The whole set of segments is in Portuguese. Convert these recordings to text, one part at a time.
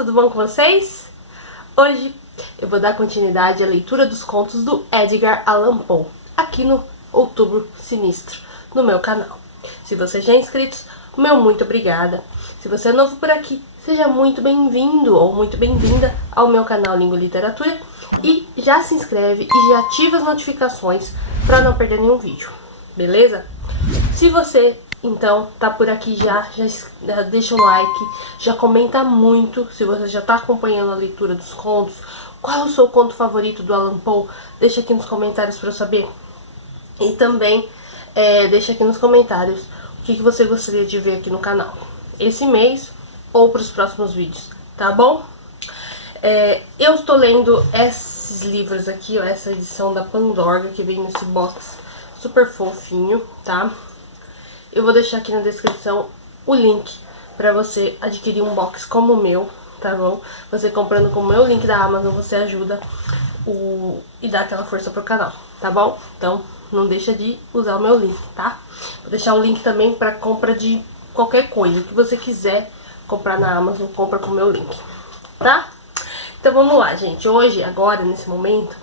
tudo bom com vocês? Hoje eu vou dar continuidade à leitura dos contos do Edgar Allan Poe, aqui no Outubro Sinistro, no meu canal. Se você já é inscrito, meu muito obrigada. Se você é novo por aqui, seja muito bem-vindo ou muito bem-vinda ao meu canal Língua e Literatura. E já se inscreve e já ativa as notificações para não perder nenhum vídeo, beleza? Se você então tá por aqui já deixa um like, já comenta muito se você já tá acompanhando a leitura dos contos. Qual é o seu conto favorito do Allan Poe? Deixa aqui nos comentários para eu saber. E também deixa aqui nos comentários o que você gostaria de ver aqui no canal esse mês ou para os próximos vídeos, tá bom? Eu estou lendo esses livros aqui, ó, essa edição da Pandorga que vem nesse box super fofinho, tá? Eu vou deixar aqui na descrição o link para você adquirir um box como o meu, tá bom? Você comprando com o meu link da Amazon, você ajuda e dá aquela força pro canal, tá bom? Então, não deixa de usar o meu link, tá? Vou deixar o link também para compra de qualquer coisa que você quiser comprar na Amazon, compra com o meu link, tá? Então vamos lá, gente. Hoje, agora, nesse momento,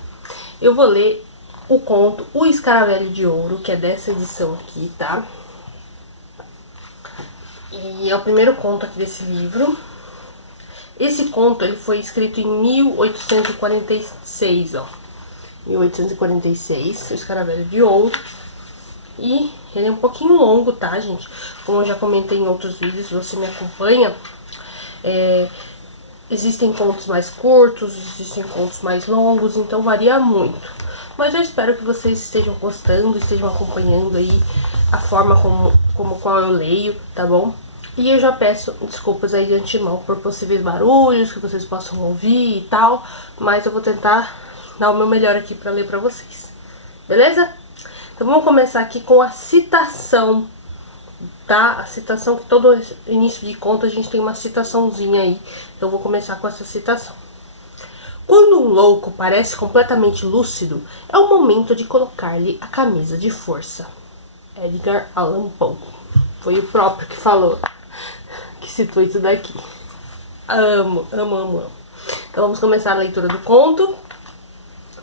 eu vou ler o conto O Escaravelho de Ouro, que é dessa edição aqui, tá? E é o primeiro conto aqui desse livro. Esse conto, ele foi escrito em 1846, ó. 1846, O Escaravelho de Ouro. E ele é um pouquinho longo, tá, gente? Como eu já comentei em outros vídeos, você me acompanha. Existem contos mais curtos, existem contos mais longos, então varia muito. Mas eu espero que vocês estejam gostando, estejam acompanhando aí a forma como qual eu leio, tá bom? E eu já peço desculpas aí de antemão por possíveis barulhos que vocês possam ouvir e tal, mas eu vou tentar dar o meu melhor aqui pra ler pra vocês, beleza? Então vamos começar aqui com a citação, tá? A citação que todo início de conto a gente tem uma citaçãozinha aí, então eu vou começar com essa citação. Quando um louco parece completamente lúcido, é o momento de colocar-lhe a camisa de força. Edgar Allan Poe. Foi o próprio que falou, que citou isso daqui. Amo, amo, amo, amo. Então vamos começar a leitura do conto.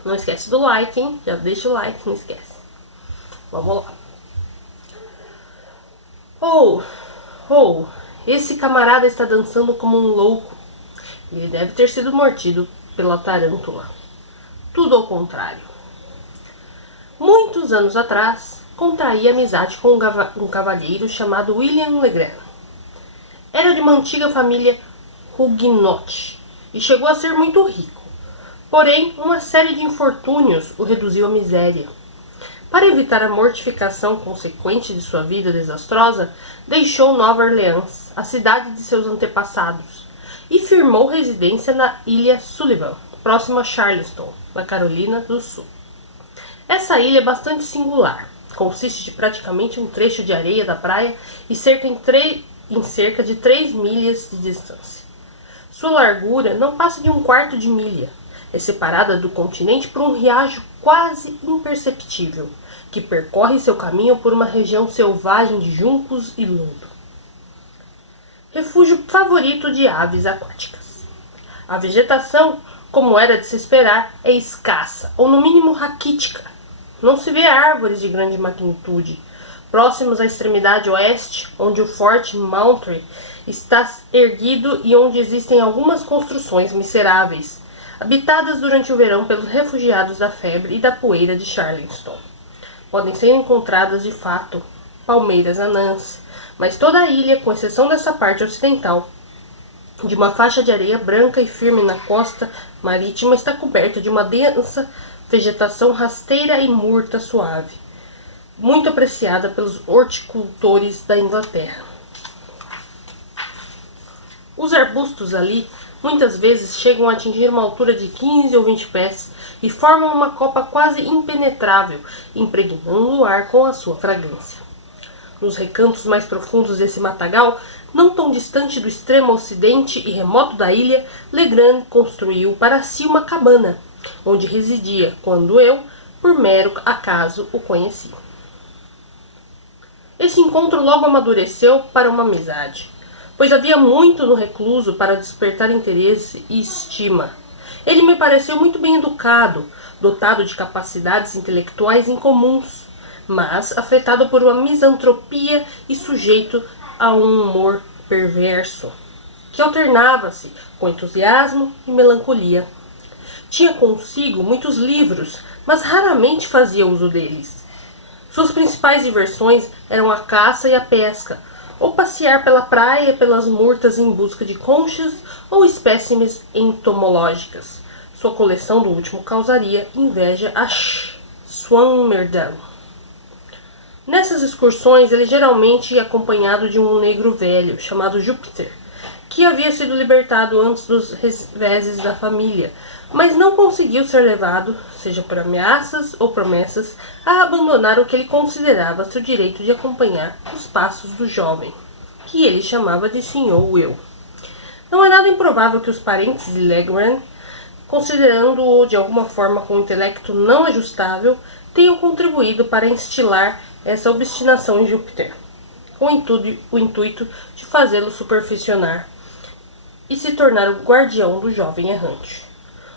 Não esquece do like, hein? Já deixa o like, não esquece. Vamos lá. Esse camarada está dançando como um louco. Ele deve ter sido mordido pela tarântula. Tudo ao contrário. Muitos anos atrás, contraí amizade com um cavalheiro chamado William Legrand. Era de uma antiga família Huguenote e chegou a ser muito rico. Porém, uma série de infortúnios o reduziu à miséria. Para evitar a mortificação consequente de sua vida desastrosa, deixou Nova Orleans, a cidade de seus antepassados, e firmou residência na Ilha Sullivan, próxima a Charleston, na Carolina do Sul. Essa ilha é bastante singular. Consiste de praticamente um trecho de areia da praia e cerca de 3 milhas de distância. Sua largura não passa de um quarto de milha. É separada do continente por um riacho quase imperceptível, que percorre seu caminho por uma região selvagem de juncos e lodo. Refúgio favorito de aves aquáticas. A vegetação, como era de se esperar, é escassa, ou no mínimo raquítica. Não se vê árvores de grande magnitude. Próximos à extremidade oeste, onde o Forte Moultrie está erguido e onde existem algumas construções miseráveis, habitadas durante o verão pelos refugiados da febre e da poeira de Charleston. Podem ser encontradas, de fato, palmeiras anãs, mas toda a ilha, com exceção dessa parte ocidental, de uma faixa de areia branca e firme na costa marítima, está coberta de uma densa vegetação rasteira e murta suave, muito apreciada pelos horticultores da Inglaterra. Os arbustos ali muitas vezes chegam a atingir uma altura de 15 ou 20 pés e formam uma copa quase impenetrável, impregnando o ar com a sua fragrância. Nos recantos mais profundos desse matagal, não tão distante do extremo ocidente e remoto da ilha, Legrand construiu para si uma cabana, onde residia quando eu, por mero acaso, o conheci. Esse encontro logo amadureceu para uma amizade. pois havia muito no recluso para despertar interesse e estima. Ele me pareceu muito bem educado, dotado de capacidades intelectuais incomuns, mas afetado por uma misantropia e sujeito a um humor perverso, que alternava-se com entusiasmo e melancolia. Tinha consigo muitos livros, mas raramente fazia uso deles. Suas principais diversões eram a caça e a pesca, ou passear pela praia e pelas murtas em busca de conchas ou espécimes entomológicas. Sua coleção do último causaria inveja a Swammerdam. Nessas excursões, ele geralmente ia acompanhado de um negro velho, chamado Júpiter, que havia sido libertado antes dos reveses da família, mas não conseguiu ser levado, seja por ameaças ou promessas, a abandonar o que ele considerava seu direito de acompanhar os passos do jovem, que ele chamava de Sr. Will. Não é nada improvável que os parentes de Legrand, considerando-o de alguma forma com um intelecto não ajustável, tenham contribuído para instilar essa obstinação em Júpiter, com o intuito de fazê-lo supervisionar e se tornar o guardião do jovem errante.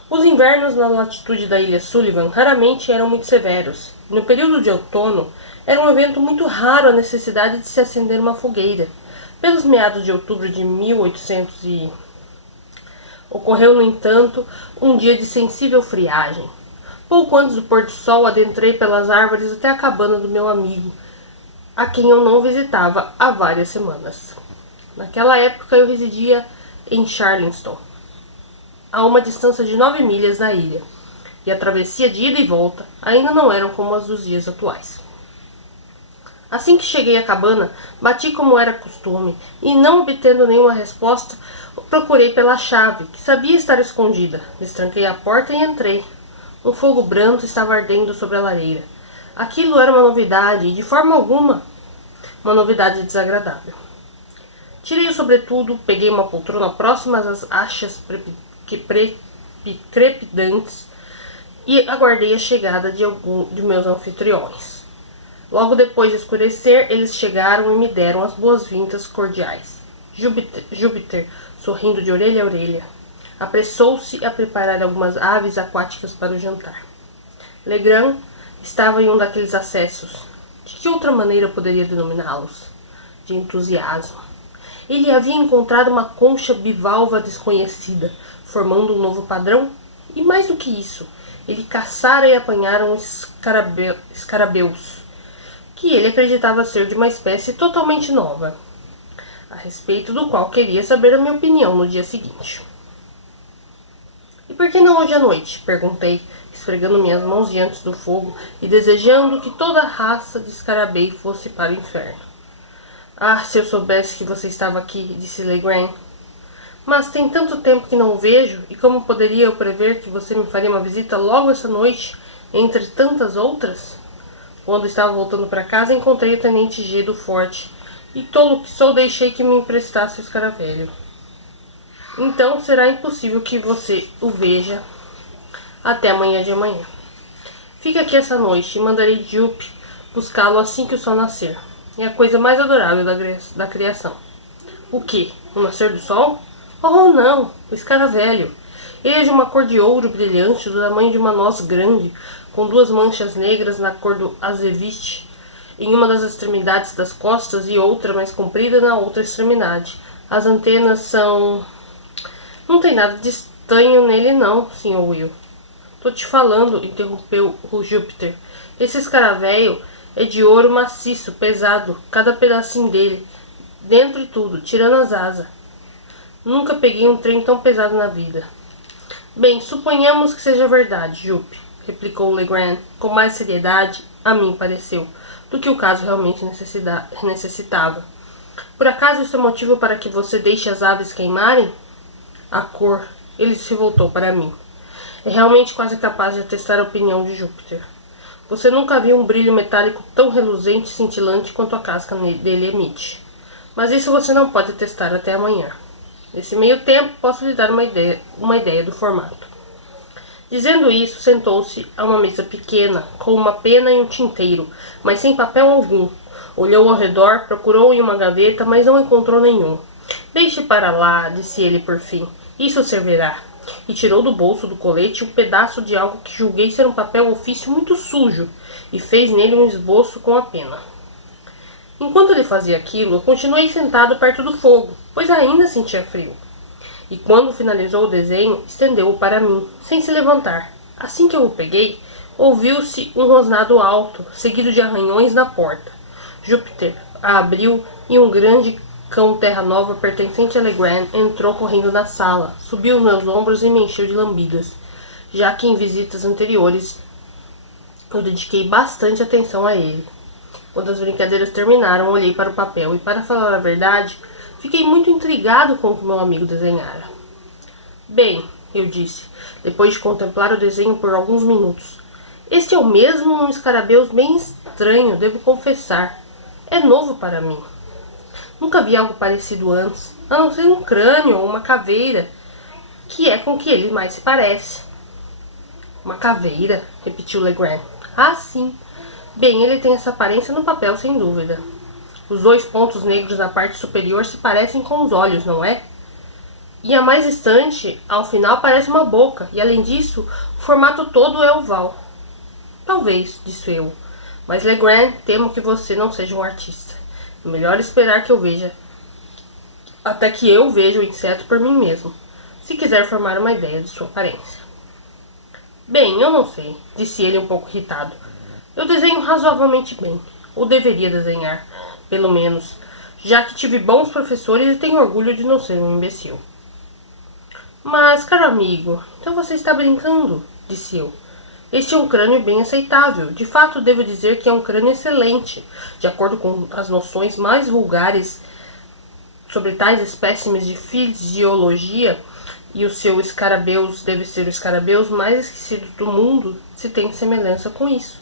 Os invernos na latitude da ilha Sullivan raramente eram muito severos. No período de outono, era um evento muito raro a necessidade de se acender uma fogueira. Pelos meados de outubro de 1800 ocorreu, no entanto, um dia de sensível friagem. Pouco antes do pôr do sol, adentrei pelas árvores até a cabana do meu amigo, a quem eu não visitava há várias semanas. Naquela época eu residia em Charleston, a uma distância de 9 milhas da ilha, e a travessia de ida e volta ainda não eram como as dos dias atuais. Assim que cheguei à cabana, bati como era costume, e não obtendo nenhuma resposta, procurei pela chave, que sabia estar escondida. Destranquei a porta e entrei. Um fogo branco estava ardendo sobre a lareira. Aquilo era uma novidade, e de forma alguma uma novidade desagradável. Tirei o sobretudo, peguei uma poltrona próxima às achas crepitantes e aguardei a chegada de algum de meus anfitriões. Logo depois de escurecer, eles chegaram e me deram as boas-vindas cordiais. Júpiter, sorrindo de orelha a orelha, apressou-se a preparar algumas aves aquáticas para o jantar. Legrand estava em um daqueles acessos, de que outra maneira poderia denominá-los, de entusiasmo. Ele havia encontrado uma concha bivalva desconhecida, formando um novo padrão, e mais do que isso, ele caçara e apanhara um escarabeus, que ele acreditava ser de uma espécie totalmente nova, a respeito do qual queria saber a minha opinião no dia seguinte. E por que não hoje à noite? Perguntei, esfregando minhas mãos diante do fogo e desejando que toda a raça de escarabei fosse para o inferno. Ah, se eu soubesse que você estava aqui, disse Legrand. Mas tem tanto tempo que não o vejo, e como poderia eu prever que você me faria uma visita logo essa noite, entre tantas outras? Quando estava voltando para casa, encontrei o tenente G do forte, e tolo que sou, deixei que me emprestasse o escaravelho. Então será impossível que você o veja até amanhã de manhã. Fica aqui essa noite e mandarei Jup buscá-lo assim que o sol nascer. É a coisa mais adorável da criação. O quê? O nascer do sol? Oh, não! O escaravelho. Ele é de uma cor de ouro brilhante, do tamanho de uma noz grande, com 2 manchas negras na cor do azevite, em uma das extremidades das costas e outra mais comprida na outra extremidade. As antenas são... Não tem nada de estranho nele não, Sr. Will. Tô te falando, interrompeu o Júpiter. Esse escaravelho é de ouro maciço, pesado, cada pedacinho dele, dentro e tudo, tirando as asas. Nunca peguei um trem tão pesado na vida. Bem, suponhamos que seja verdade, Jup, replicou Legrand, com mais seriedade, a mim pareceu, do que o caso realmente necessitava. Por acaso isso é motivo para que você deixe as aves queimarem? A cor, ele se voltou para mim. É realmente quase capaz de atestar a opinião de Júpiter. Você nunca viu um brilho metálico tão reluzente e cintilante quanto a casca dele emite. Mas isso você não pode testar até amanhã. Nesse meio tempo, posso lhe dar uma ideia do formato. Dizendo isso, sentou-se a uma mesa pequena, com uma pena e um tinteiro, mas sem papel algum. Olhou ao redor, procurou em uma gaveta, mas não encontrou nenhum. Deixe para lá, disse ele por fim. Isso servirá. E tirou do bolso do colete um pedaço de algo que julguei ser um papel ofício muito sujo, e fez nele um esboço com a pena. Enquanto ele fazia aquilo, eu continuei sentado perto do fogo, pois ainda sentia frio. E quando finalizou o desenho, estendeu-o para mim, sem se levantar. Assim que eu o peguei, ouviu-se um rosnado alto, seguido de arranhões na porta. Júpiter a abriu e um grande cão terra-nova pertencente a Legrand entrou correndo na sala, subiu os meus ombros e me encheu de lambidas, já que em visitas anteriores eu dediquei bastante atenção a ele. Quando as brincadeiras terminaram, olhei para o papel e, para falar a verdade, fiquei muito intrigado com o que meu amigo desenhara. Bem, eu disse, depois de contemplar o desenho por alguns minutos. Este é o mesmo um escarabeus bem estranho, devo confessar. É novo para mim. Nunca vi algo parecido antes, a não ser um crânio ou uma caveira, que é com que ele mais se parece. Uma caveira, repetiu Legrand. Ah, sim. Bem, ele tem essa aparência no papel, sem dúvida. Os 2 pontos negros na parte superior se parecem com os olhos, não é? E a mais distante, ao final, parece uma boca, e além disso, o formato todo é oval. Talvez, disse eu. Mas Legrand, temo que você não seja um artista. É melhor esperar que eu veja, até que eu veja o inseto por mim mesmo, se quiser formar uma ideia de sua aparência. Bem, eu não sei, disse ele um pouco irritado. Eu desenho razoavelmente bem, ou deveria desenhar, pelo menos, já que tive bons professores e tenho orgulho de não ser um imbecil. Mas, caro amigo, então você está brincando, disse eu. Este é um crânio bem aceitável. De fato, devo dizer que é um crânio excelente, de acordo com as noções mais vulgares sobre tais espécimes de fisiologia, e o seu escarabeus deve ser o escarabeus mais esquecido do mundo, se tem semelhança com isso.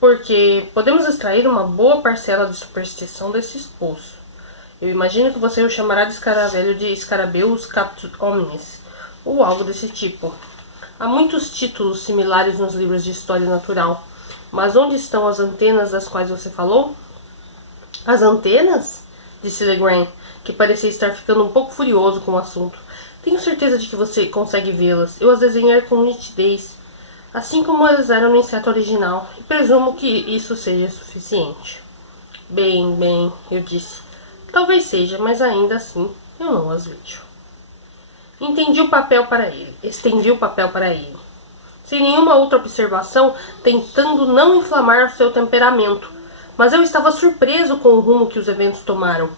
Porque podemos extrair uma boa parcela de superstição desse esboço. Eu imagino que você o chamará de escaravelho de Scarabeus caput omnes, ou algo desse tipo. Há muitos títulos similares nos livros de história natural, mas onde estão as antenas das quais você falou? As antenas? Disse Legrand, que parecia estar ficando um pouco furioso com o assunto. Tenho certeza de que você consegue vê-las. Eu as desenhei com nitidez, assim como elas eram no inseto original, e presumo que isso seja suficiente. Bem, eu disse. Talvez seja, mas ainda assim eu não as vejo. Estendi o papel para ele, sem nenhuma outra observação, tentando não inflamar o seu temperamento, mas eu estava surpreso com o rumo que os eventos tomaram.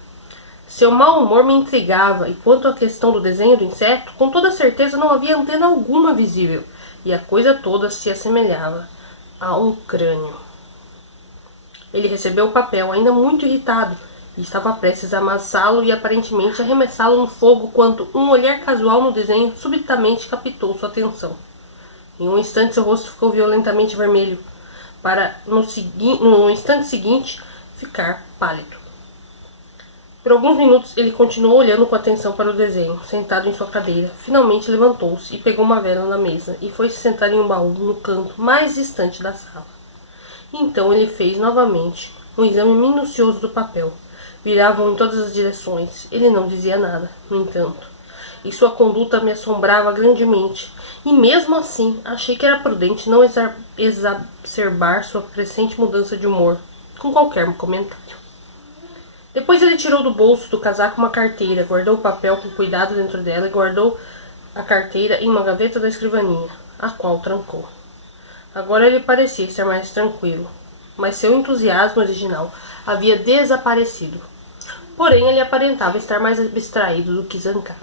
Seu mau humor me intrigava, e quanto à questão do desenho do inseto, com toda certeza não havia antena alguma visível, e a coisa toda se assemelhava a um crânio. Ele recebeu o papel, ainda muito irritado, e estava prestes a amassá-lo e aparentemente arremessá-lo no fogo quando um olhar casual no desenho subitamente captou sua atenção. Em um instante seu rosto ficou violentamente vermelho, para no instante seguinte ficar pálido. Por alguns minutos ele continuou olhando com atenção para o desenho, sentado em sua cadeira. Finalmente levantou-se e pegou uma vela na mesa e foi se sentar em um baú no canto mais distante da sala. Então ele fez novamente um exame minucioso do papel. Viravam em todas as direções. Ele não dizia nada, no entanto. E sua conduta me assombrava grandemente. E mesmo assim, achei que era prudente não exacerbar sua crescente mudança de humor com qualquer comentário. Depois ele tirou do bolso do casaco uma carteira, guardou o papel com cuidado dentro dela e guardou a carteira em uma gaveta da escrivaninha, a qual trancou. Agora ele parecia estar mais tranquilo, mas seu entusiasmo original havia desaparecido. Porém, ele aparentava estar mais abstraído do que zangado.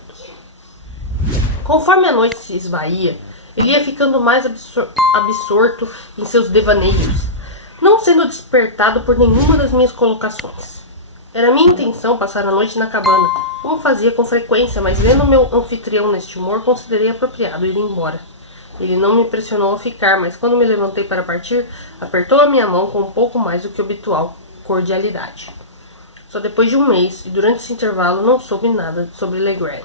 Conforme a noite se esvaía, ele ia ficando mais absorto em seus devaneios, não sendo despertado por nenhuma das minhas colocações. Era minha intenção passar a noite na cabana, como fazia com frequência, mas vendo meu anfitrião neste humor, considerei apropriado ir embora. Ele não me pressionou a ficar, mas quando me levantei para partir, apertou a minha mão com um pouco mais do que habitual cordialidade. Só depois de um mês, e durante esse intervalo não soube nada sobre Legrand.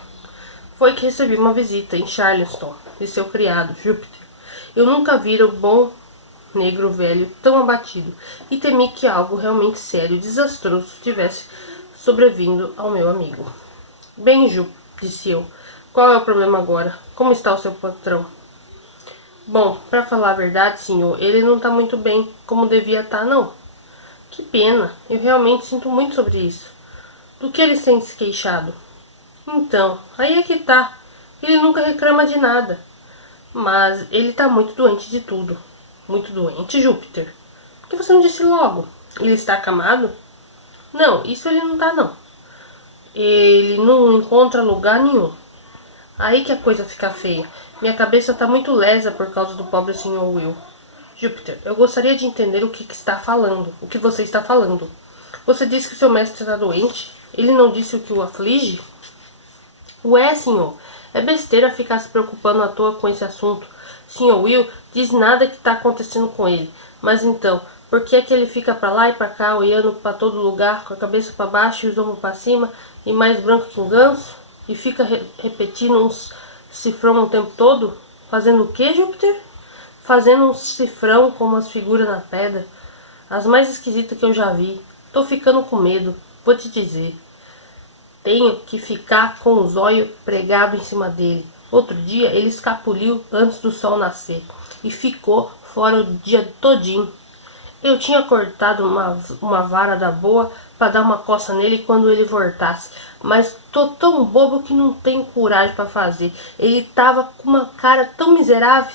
Foi que recebi uma visita em Charleston, de seu criado, Júpiter. Eu nunca vira o bom negro velho tão abatido, e temi que algo realmente sério e desastroso tivesse sobrevindo ao meu amigo. Bem, Ju, disse eu. Qual é o problema agora? Como está o seu patrão? Bom, para falar a verdade, senhor, ele não está muito bem como devia estar, não. Que pena, eu realmente sinto muito sobre isso. Do que ele tem se queixado? Então, aí é que tá. Ele nunca reclama de nada. Mas ele tá muito doente de tudo. Muito doente, Júpiter. Por que você não disse logo? Ele está acamado? Não, isso ele não tá, não. Ele não encontra lugar nenhum. Aí que a coisa fica feia. Minha cabeça tá muito lesa por causa do pobre Sr. Will. Júpiter, eu gostaria de entender o que está falando. O que você está falando. Você disse que seu mestre está doente? Ele não disse o que o aflige? Ué, senhor, é besteira ficar se preocupando à toa com esse assunto. Sr. Will diz nada que está acontecendo com ele. Mas então, por que é que ele fica para lá e para cá, olhando para todo lugar, com a cabeça para baixo e os ombros para cima, e mais branco que um ganso? E fica repetindo uns cifrão o tempo todo? Fazendo o que, Júpiter? Fazendo um cifrão com umas figuras na pedra. As mais esquisitas que eu já vi. Tô ficando com medo, vou te dizer. Tenho que ficar com os olhos pregados em cima dele. Outro dia ele escapuliu antes do sol nascer e ficou fora o dia todinho. Eu tinha cortado uma vara da boa para dar uma coça nele quando ele voltasse, mas tô tão bobo que não tenho coragem para fazer. Ele tava com uma cara tão miserável.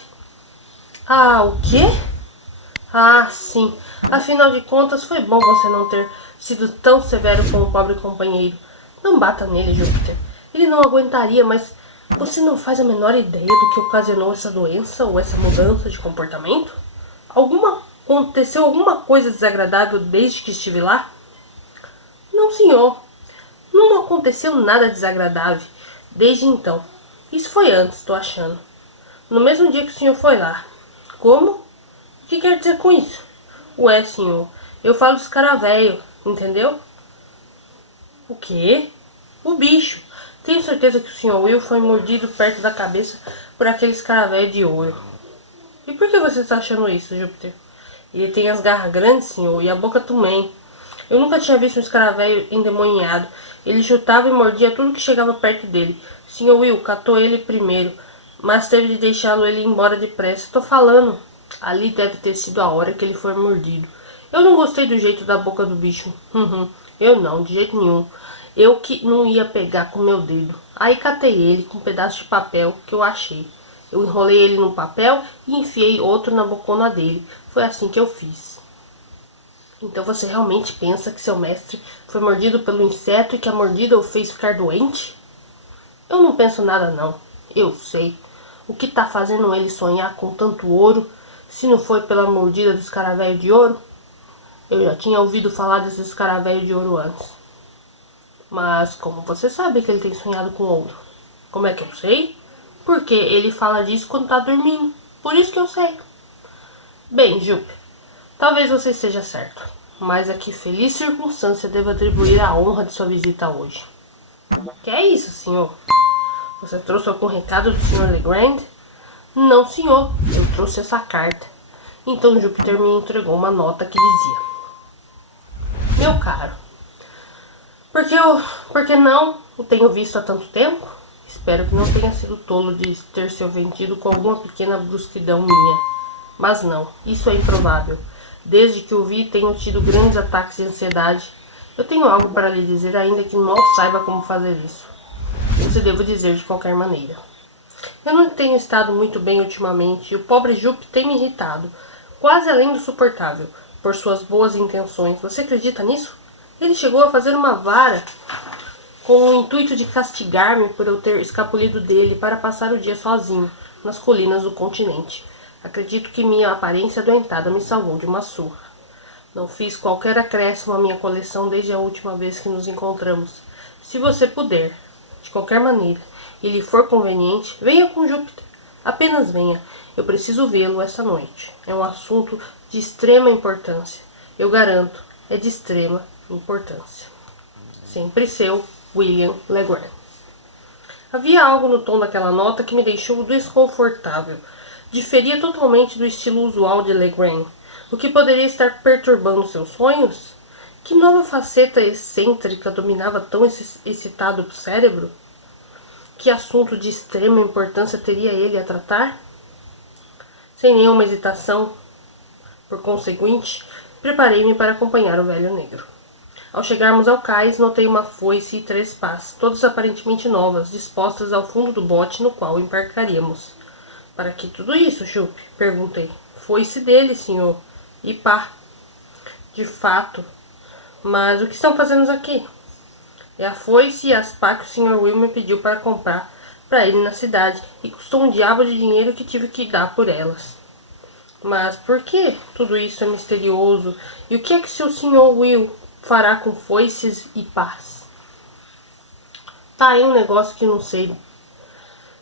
Ah, o quê? Ah, sim. Afinal de contas, foi bom você não ter sido tão severo com o pobre companheiro. Não bata nele, Júpiter. Ele não aguentaria, mas você não faz a menor ideia do que ocasionou essa doença ou essa mudança de comportamento? Aconteceu alguma coisa desagradável desde que estive lá? Não, senhor. Não aconteceu nada desagradável desde então. Isso foi antes, estou achando. No mesmo dia que o senhor foi lá. Como? O que quer dizer com isso? Ué, senhor, eu falo dos escaravelho, entendeu? O quê? O bicho. Tenho certeza que o Sr. Will foi mordido perto da cabeça por aquele escaravelho de ouro. E por que você está achando isso, Júpiter? Ele tem as garras grandes, senhor, e a boca também. Eu nunca tinha visto um escaravelho endemoniado. Ele chutava e mordia tudo que chegava perto dele. Sr. Will catou ele primeiro, mas teve de deixá-lo ele ir embora depressa. Tô falando. Ali deve ter sido a hora que ele foi mordido. Eu não gostei do jeito da boca do bicho. Eu não, de jeito nenhum. Eu que não ia pegar com meu dedo. Aí catei ele com um pedaço de papel que eu achei. Eu enrolei ele no papel e enfiei outro na bocona dele. Foi assim que eu fiz. Então você realmente pensa que seu mestre foi mordido pelo inseto e que a mordida o fez ficar doente? Eu não penso nada não. Eu sei. O que tá fazendo ele sonhar com tanto ouro, se não foi pela mordida do escaravelho de ouro? Eu já tinha ouvido falar desse escaravelho de ouro antes. Mas como você sabe que ele tem sonhado com ouro? Como é que eu sei? Porque ele fala disso quando tá dormindo. Por isso que eu sei. Bem, Júpiter, talvez você esteja certo. Mas a que feliz circunstância devo atribuir a honra de sua visita hoje. Que é isso, senhor? Você trouxe algum recado do Sr. Legrand? Não, senhor. Eu trouxe essa carta. Então Júpiter me entregou uma nota que dizia: Meu caro, porque não o tenho visto há tanto tempo? Espero que não tenha sido tolo de ter se ofendido com alguma pequena brusquidão minha. Mas não, isso é improvável. Desde que o vi, tenho tido grandes ataques de ansiedade. Eu tenho algo para lhe dizer, ainda que mal saiba como fazer isso. Isso devo dizer de qualquer maneira. Eu não tenho estado muito bem ultimamente, e o pobre Júpiter tem me irritado, quase além do suportável, por suas boas intenções. Você acredita nisso? Ele chegou a fazer uma vara com o intuito de castigar-me por eu ter escapulido dele para passar o dia sozinho nas colinas do continente. Acredito que minha aparência adoentada me salvou de uma surra. Não fiz qualquer acréscimo à minha coleção desde a última vez que nos encontramos. Se você puder, de qualquer maneira, e lhe for conveniente, venha com Júpiter. Apenas venha. Eu preciso vê-lo essa noite. É um assunto de extrema importância. Eu garanto, é de extrema importância. Sempre seu, William Legrand. Havia algo no tom daquela nota que me deixou desconfortável. Diferia totalmente do estilo usual de Legrand. O que poderia estar perturbando seus sonhos? Que nova faceta excêntrica dominava tão excitado o cérebro? Que assunto de extrema importância teria ele a tratar? Sem nenhuma hesitação, por conseguinte, preparei-me para acompanhar o velho negro. Ao chegarmos ao cais, notei uma foice e 3 pás, todas aparentemente novas, dispostas ao fundo do bote no qual embarcaríamos. Para que tudo isso, Jupe? Perguntei. Foice dele, senhor. E pá. De fato. Mas o que estão fazendo aqui? É a foice e as pá que o Sr. Will me pediu para comprar para ele na cidade, e custou um diabo de dinheiro que tive que dar por elas. Mas por que tudo isso é misterioso? E o que é que seu Sr. Will fará com foices e pás? Tá aí um negócio que não sei.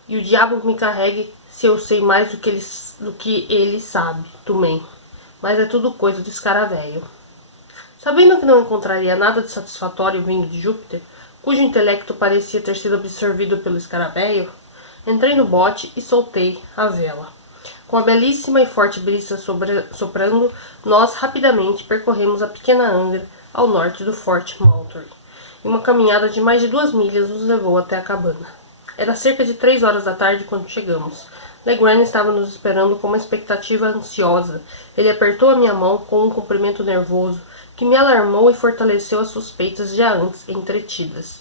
E o diabo me carregue se eu sei mais do que ele sabe, também. Mas é tudo coisa do escaravelho. Sabendo que não encontraria nada de satisfatório vindo de Júpiter, cujo intelecto parecia ter sido absorvido pelo escaravelho, entrei no bote e soltei a vela. Com a belíssima e forte brisa soprando, nós rapidamente percorremos a pequena angra ao norte do Fort Moultrie, e uma caminhada de mais de 2 milhas nos levou até a cabana. Era cerca de 3 horas da tarde quando chegamos. Legrand estava nos esperando com uma expectativa ansiosa. Ele apertou a minha mão com um cumprimento nervoso, que me alarmou e fortaleceu as suspeitas já antes entretidas.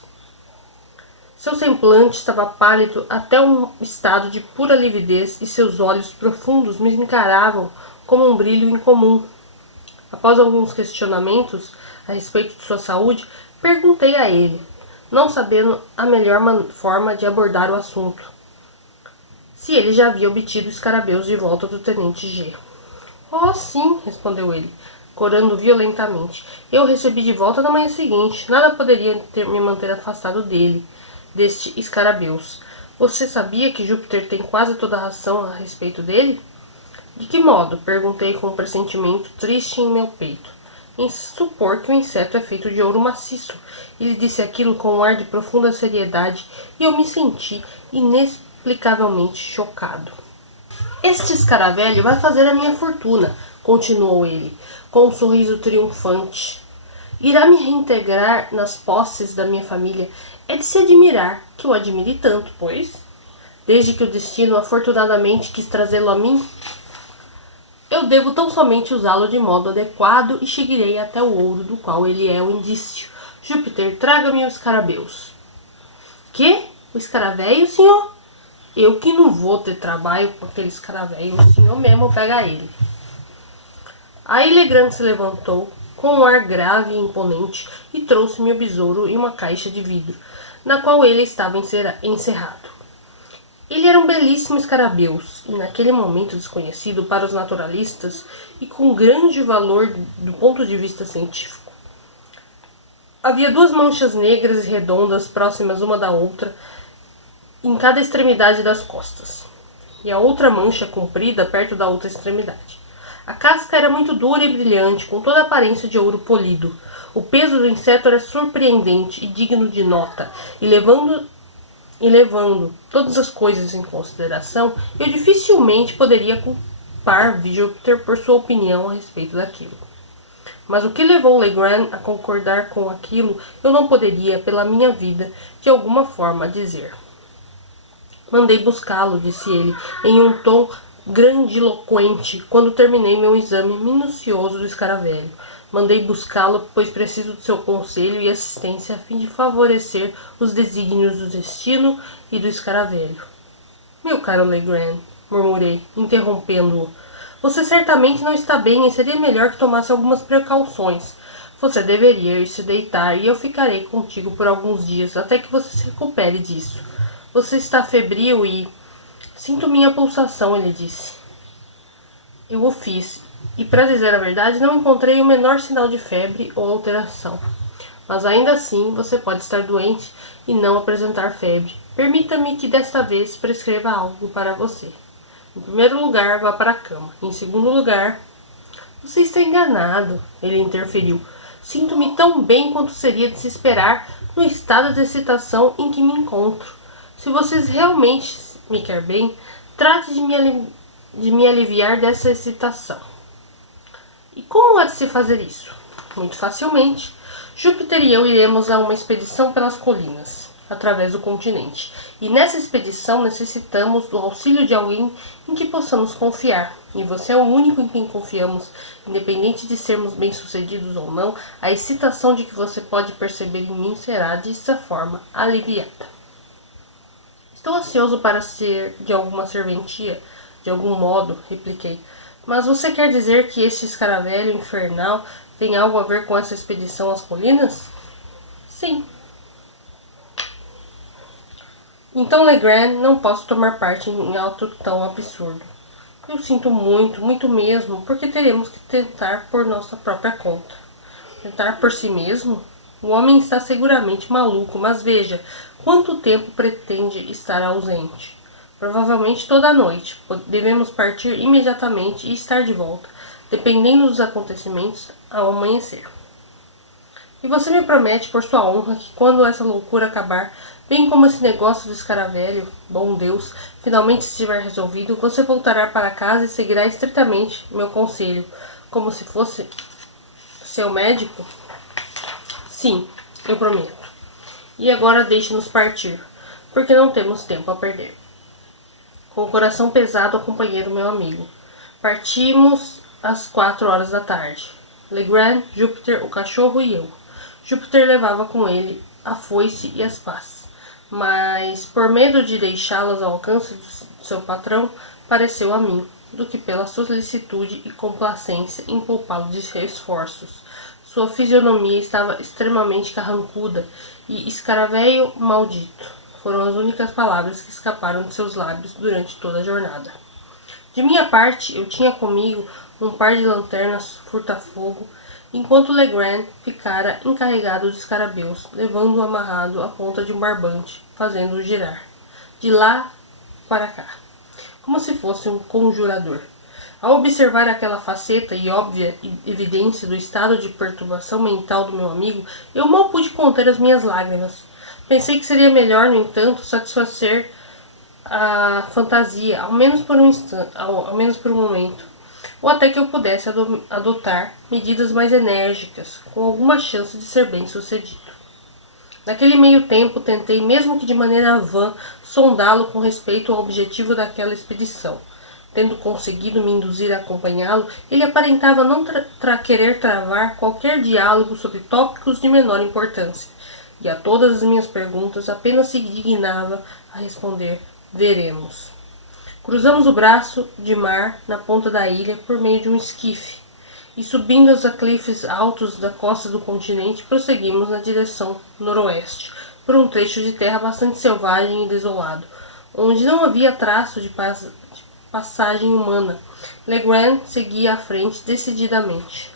Seu semblante estava pálido até um estado de pura lividez e seus olhos profundos me encaravam como um brilho incomum. Após alguns questionamentos a respeito de sua saúde, perguntei a ele, não sabendo a melhor forma de abordar o assunto, se ele já havia obtido escarabeus de volta do Tenente G. Oh, sim, respondeu ele, corando violentamente. Eu recebi de volta na manhã seguinte. Nada poderia me manter afastado deste escarabeus. Você sabia que Júpiter tem quase toda a razão a respeito dele? De que modo? Perguntei com um pressentimento triste em meu peito. Em supor que o inseto é feito de ouro maciço. Ele disse aquilo com um ar de profunda seriedade e eu me senti inexplicavelmente chocado. Este escaravelho vai fazer a minha fortuna, continuou ele, com um sorriso triunfante. Irá me reintegrar nas posses da minha família. É de se admirar que o admire tanto, pois, desde que o destino afortunadamente quis trazê-lo a mim, eu devo tão somente usá-lo de modo adequado e chegarei até o ouro do qual ele é o indício. Júpiter, traga-me os escarabeus. Que? O escaravelho, senhor? Eu que não vou ter trabalho com aquele escaravelho, o senhor mesmo pega ele. Aí Legrand se levantou com um ar grave e imponente e trouxe-me o besouro e uma caixa de vidro, na qual ele estava encerrado. Ele era um belíssimo escarabeus, e naquele momento desconhecido para os naturalistas e com grande valor do ponto de vista científico. Havia 2 manchas negras e redondas próximas uma da outra em cada extremidade das costas, e a outra mancha comprida perto da outra extremidade. A casca era muito dura e brilhante, com toda a aparência de ouro polido. O peso do inseto era surpreendente e digno de nota, e levando todas as coisas em consideração, eu dificilmente poderia culpar Júpiter por sua opinião a respeito daquilo. Mas o que levou Legrand a concordar com aquilo, eu não poderia, pela minha vida, de alguma forma dizer. Mandei buscá-lo, disse ele, em um tom grandiloquente, quando terminei meu exame minucioso do escaravelho. Mandei buscá-lo, pois preciso do seu conselho e assistência a fim de favorecer os desígnios do destino e do escaravelho. Meu caro Legrand, murmurei, interrompendo-o, você certamente não está bem e seria melhor que tomasse algumas precauções. Você deveria ir se deitar e eu ficarei contigo por alguns dias até que você se recupere disso. Você está febril e... Sinto minha pulsação, ele disse. Eu o fiz, e para dizer a verdade, não encontrei o menor sinal de febre ou alteração. Mas ainda assim, você pode estar doente e não apresentar febre. Permita-me que desta vez prescreva algo para você. Em primeiro lugar, vá para a cama. Em segundo lugar... Você está enganado, ele interferiu. Sinto-me tão bem quanto seria de se esperar no estado de excitação em que me encontro. Se você realmente me quer bem, trate de me aliviar dessa excitação. E como há de se fazer isso? Muito facilmente, Júpiter e eu iremos a uma expedição pelas colinas, através do continente. E nessa expedição necessitamos do auxílio de alguém em que possamos confiar. E você é o único em quem confiamos, independente de sermos bem-sucedidos ou não. A excitação de que você pode perceber em mim será, dessa forma, aliviada. Estou ansioso para ser de alguma serventia, de algum modo, repliquei. Mas você quer dizer que este escaravelho infernal tem algo a ver com essa expedição às colinas? Sim. Então, Legrand, não posso tomar parte em algo tão absurdo. Eu sinto muito, muito mesmo, porque teremos que tentar por nossa própria conta. Tentar por si mesmo? O homem está seguramente maluco, mas veja, quanto tempo pretende estar ausente? Provavelmente toda a noite. Devemos partir imediatamente e estar de volta, dependendo dos acontecimentos, ao amanhecer. E você me promete, por sua honra, que quando essa loucura acabar, bem como esse negócio do escaravelho, bom Deus, finalmente estiver resolvido, você voltará para casa e seguirá estritamente meu conselho, como se fosse seu médico? Sim, eu prometo. E agora deixe-nos partir, porque não temos tempo a perder. Com o coração pesado acompanhei o meu amigo. Partimos às 4 horas da tarde. Legrand, Júpiter, o cachorro e eu. Júpiter levava com ele a foice e as pás, mas por medo de deixá-las ao alcance do seu patrão, pareceu a mim, do que pela solicitude e complacência em poupá-lo de seus esforços. Sua fisionomia estava extremamente carrancuda e escaravelho maldito foram as únicas palavras que escaparam de seus lábios durante toda a jornada. De minha parte, eu tinha comigo um par de lanternas furta-fogo, enquanto Legrand ficara encarregado dos escarabeus, levando-o amarrado à ponta de um barbante, fazendo-o girar de lá para cá, como se fosse um conjurador. Ao observar aquela faceta e óbvia evidência do estado de perturbação mental do meu amigo, eu mal pude conter as minhas lágrimas. Pensei que seria melhor, no entanto, satisfazer a fantasia, ao menos por um instante, ao menos por um momento, ou até que eu pudesse adotar medidas mais enérgicas, com alguma chance de ser bem-sucedido. Naquele meio tempo, tentei, mesmo que de maneira vã, sondá-lo com respeito ao objetivo daquela expedição. Tendo conseguido me induzir a acompanhá-lo, ele aparentava não querer travar qualquer diálogo sobre tópicos de menor importância, e a todas as minhas perguntas apenas se dignava a responder: veremos. Cruzamos o braço de mar na ponta da ilha por meio de um esquife, e subindo os aclifes altos da costa do continente, prosseguimos na direção noroeste, por um trecho de terra bastante selvagem e desolado, onde não havia traço de passagem humana. Legrand seguia à frente decididamente.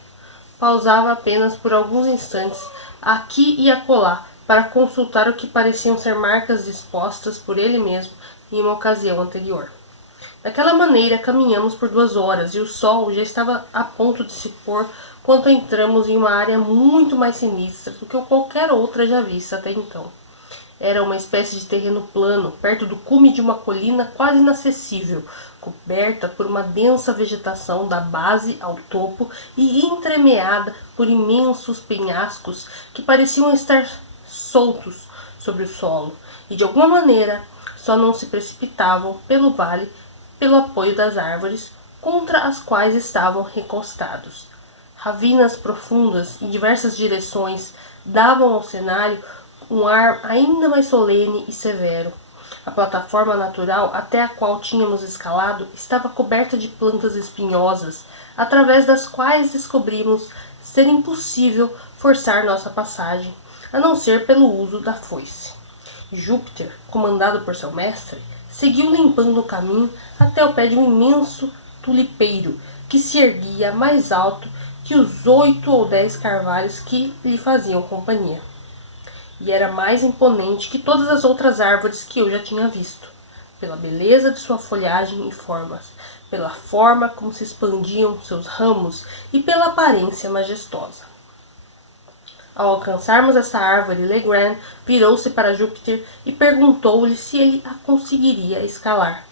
Pausava apenas por alguns instantes, aqui e acolá, para consultar o que pareciam ser marcas dispostas por ele mesmo em uma ocasião anterior. Daquela maneira caminhamos por 2 horas e o sol já estava a ponto de se pôr quando entramos em uma área muito mais sinistra do que qualquer outra já vista até então. Era uma espécie de terreno plano, perto do cume de uma colina quase inacessível, coberta por uma densa vegetação da base ao topo e entremeada por imensos penhascos que pareciam estar soltos sobre o solo e de alguma maneira só não se precipitavam pelo vale pelo apoio das árvores contra as quais estavam recostados. Ravinas profundas em diversas direções davam ao cenário um ar ainda mais solene e severo. A plataforma natural até a qual tínhamos escalado estava coberta de plantas espinhosas, através das quais descobrimos ser impossível forçar nossa passagem, a não ser pelo uso da foice. Júpiter, comandado por seu mestre, seguiu limpando o caminho até o pé de um imenso tulipeiro, que se erguia mais alto que os 8 ou 10 carvalhos que lhe faziam companhia. E era mais imponente que todas as outras árvores que eu já tinha visto, pela beleza de sua folhagem e formas, pela forma como se expandiam seus ramos e pela aparência majestosa. Ao alcançarmos essa árvore, Legrand virou-se para Júpiter e perguntou-lhe se ele a conseguiria escalar.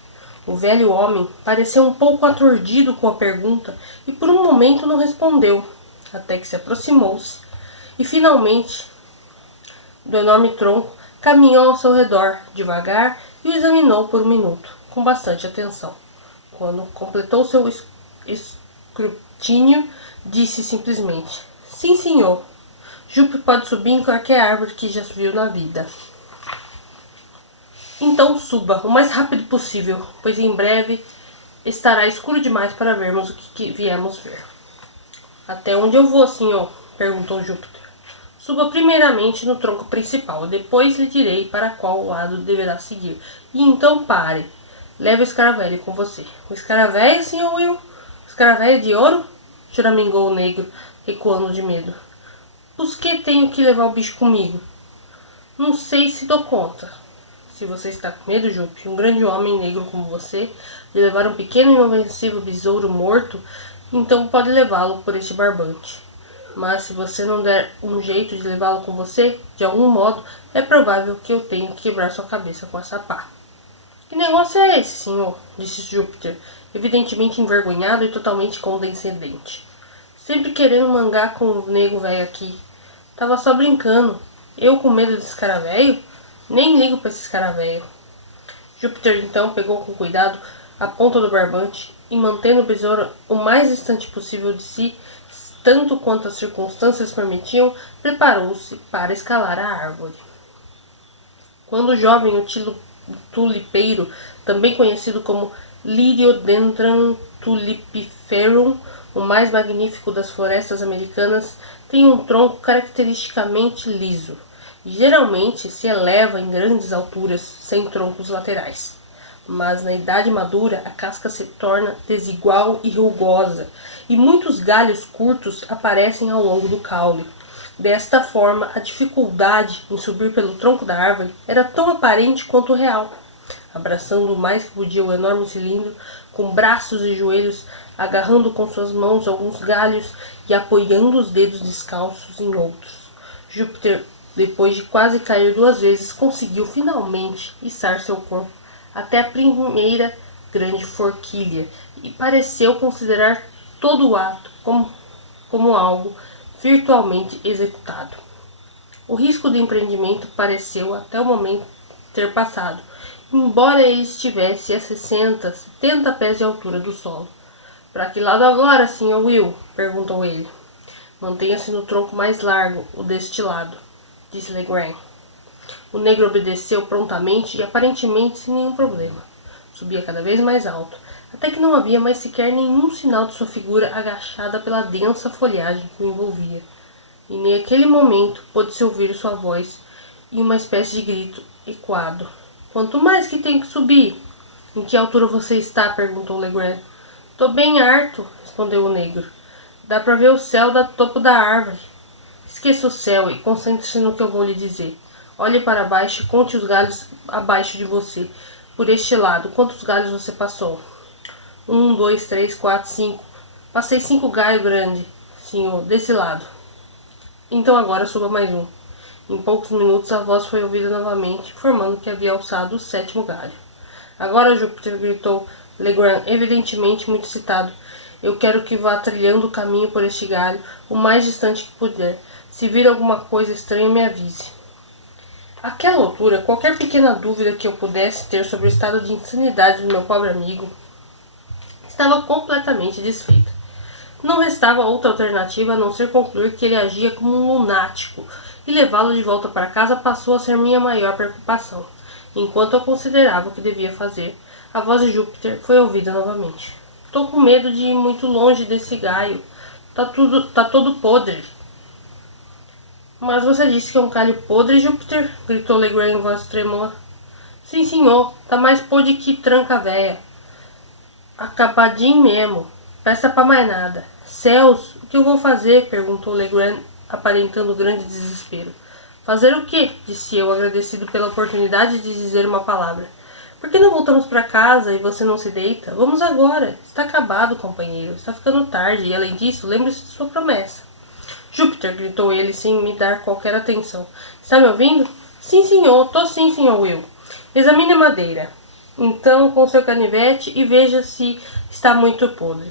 O velho homem pareceu um pouco aturdido com a pergunta e por um momento não respondeu. até que se aproximou-se e finalmente do enorme tronco caminhou ao seu redor devagar e o examinou por um minuto com bastante atenção. Quando completou seu escrutínio, disse simplesmente: "Sim, senhor. Jupe pode subir em qualquer árvore que já viu na vida." "Então suba o mais rápido possível, pois em breve estará escuro demais para vermos o que viemos ver." "Até onde eu vou, senhor?" perguntou Júpiter. "Suba primeiramente no tronco principal, depois lhe direi para qual lado deverá seguir. E então pare. Leve o escaravelho com você." "O escaravelho, Sr. Will? O escaravelho de ouro?" choramingou o negro, recuando de medo. "Por que tenho que levar o bicho comigo?" "Não sei se dou conta." "Se você está com medo, Jupe, um grande homem negro como você, de levar um pequeno e inofensivo besouro morto, então pode levá-lo por este barbante. Mas se você não der um jeito de levá-lo com você, de algum modo, é provável que eu tenha que quebrar sua cabeça com essa pá." "Que negócio é esse, senhor?" disse Júpiter, evidentemente envergonhado e totalmente condescendente. "Sempre querendo mangar com o nego velho aqui. Tava só brincando. Eu com medo desse cara velho? Nem ligo pra esse cara velho." Júpiter então pegou com cuidado a ponta do barbante e, mantendo o besouro o mais distante possível de si, tanto quanto as circunstâncias permitiam, preparou-se para escalar a árvore. Quando o jovem tulipeiro, também conhecido como Liriodendron tulipiferum, o mais magnífico das florestas americanas, tem um tronco caracteristicamente liso e geralmente se eleva em grandes alturas, sem troncos laterais. Mas na idade madura a casca se torna desigual e rugosa, e muitos galhos curtos aparecem ao longo do caule. Desta forma, a dificuldade em subir pelo tronco da árvore era tão aparente quanto real. Abraçando o mais que podia o enorme cilindro, com braços e joelhos, agarrando com suas mãos alguns galhos e apoiando os dedos descalços em outros, Júpiter, depois de quase cair 2 vezes, conseguiu finalmente içar seu corpo até a primeira grande forquilha e pareceu considerar todo o ato como algo virtualmente executado. O risco do empreendimento pareceu até o momento ter passado, embora ele estivesse a 60, 70 pés de altura do solo. "Para que lado agora, Sr. Will?" perguntou ele. "Mantenha-se no tronco mais largo, o deste lado", disse Legrand. O negro obedeceu prontamente e aparentemente sem nenhum problema. Subia cada vez mais alto, até que não havia mais sequer nenhum sinal de sua figura agachada pela densa folhagem que o envolvia. E naquele momento pôde-se ouvir sua voz e uma espécie de grito ecoado. "Quanto mais que tenho que subir?" "Em que altura você está?" perguntou Legrand. "Tô bem harto", respondeu o negro. "Dá para ver o céu do topo da árvore." "Esqueça o céu e concentre-se no que eu vou lhe dizer. Olhe para baixo e conte os galhos abaixo de você. Por este lado, quantos galhos você passou?" 1, 2, 3, 4, 5. "Passei 5 galhos grandes, senhor, desse lado." "Então agora suba mais um." Em poucos minutos a voz foi ouvida novamente, informando que havia alçado o 7º galho. "Agora, Júpiter", gritou Legrand, evidentemente muito excitado, "eu quero que vá trilhando o caminho por este galho o mais distante que puder. Se vir alguma coisa estranha, me avise." Àquela altura, qualquer pequena dúvida que eu pudesse ter sobre o estado de insanidade do meu pobre amigo estava completamente desfeita. Não restava outra alternativa a não ser concluir que ele agia como um lunático, e levá-lo de volta para casa passou a ser minha maior preocupação. Enquanto eu considerava o que devia fazer, a voz de Júpiter foi ouvida novamente. "Tô com medo de ir muito longe desse galho. Tá todo podre." "Mas você disse que é um galho podre, Júpiter?" gritou Legrand em voz trêmula. "Sim, senhor. Tá mais podre que tranca véia. Acabadinho mesmo. Presta pra mais nada." "Céus, o que eu vou fazer?" perguntou Legrand, aparentando grande desespero. "Fazer o quê?" disse eu, agradecido pela oportunidade de dizer uma palavra. "Por que não voltamos para casa e você não se deita? Vamos agora. Está acabado, companheiro. Está ficando tarde e, além disso, lembre-se de sua promessa." "Júpiter", gritou ele sem me dar qualquer atenção. "Está me ouvindo?" "Sim, senhor. Tô sim, Sr. Will." "Examine a madeira, então, com seu canivete e veja se está muito podre."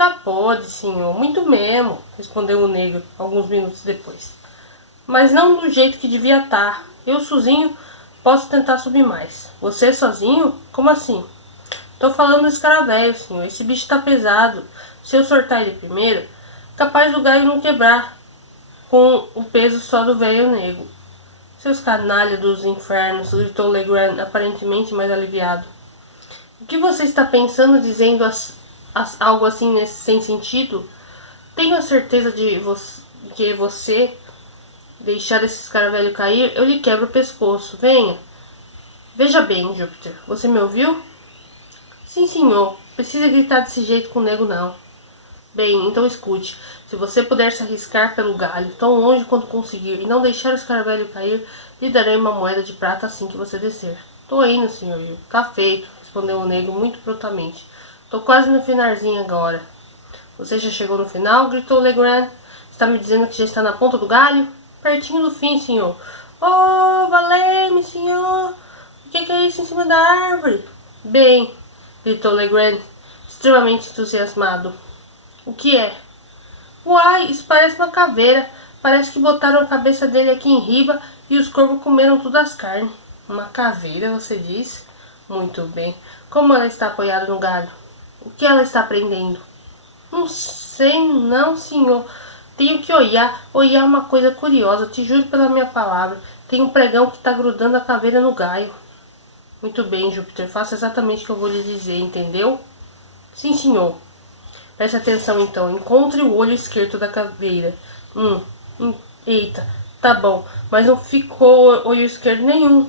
Tá, pode, senhor, muito mesmo, respondeu o negro, alguns minutos depois. Mas não do jeito que devia estar. Eu sozinho posso tentar subir mais. Você sozinho? Como assim? Tô falando do escaravelho, senhor. Esse bicho tá pesado. Se eu soltar ele primeiro, capaz do galho não quebrar com o peso só do velho negro. Seus canalhas dos infernos, gritou Legrand, aparentemente mais aliviado. O que você está pensando dizendo algo assim sem sentido? Tenho a certeza de que você deixar esse escaravelho cair, eu lhe quebro o pescoço. Venha. Veja bem, Júpiter. Você me ouviu? Sim, senhor. Precisa gritar desse jeito com o nego, não. Bem, então escute. Se você puder se arriscar pelo galho, tão longe quanto conseguir, e não deixar o escaravelho cair, lhe darei uma moeda de prata assim que você descer. Tô indo, senhor Will. Tá feito, respondeu o negro muito prontamente. Tô quase no finalzinho agora. Você já chegou no final? Gritou Legrand. Está me dizendo que já está na ponta do galho? Pertinho do fim, senhor. Oh, valei-me, senhor. O que é isso em cima da árvore? Bem, gritou Legrand, extremamente entusiasmado. O que é? Uai, isso parece uma caveira. Parece que botaram a cabeça dele aqui em riba e os corvos comeram todas as carnes. Uma caveira, você diz? Muito bem. Como ela está apoiada no galho? O que ela está prendendo? Não sei não, senhor. Tenho que olhar. Olhar é uma coisa curiosa, te juro pela minha palavra. Tem um pregão que está grudando a caveira no galho. Muito bem, Júpiter. Faça exatamente o que eu vou lhe dizer, entendeu? Sim, senhor. Preste atenção, então. Encontre o olho esquerdo da caveira. Eita. Tá bom. Mas não ficou olho esquerdo nenhum.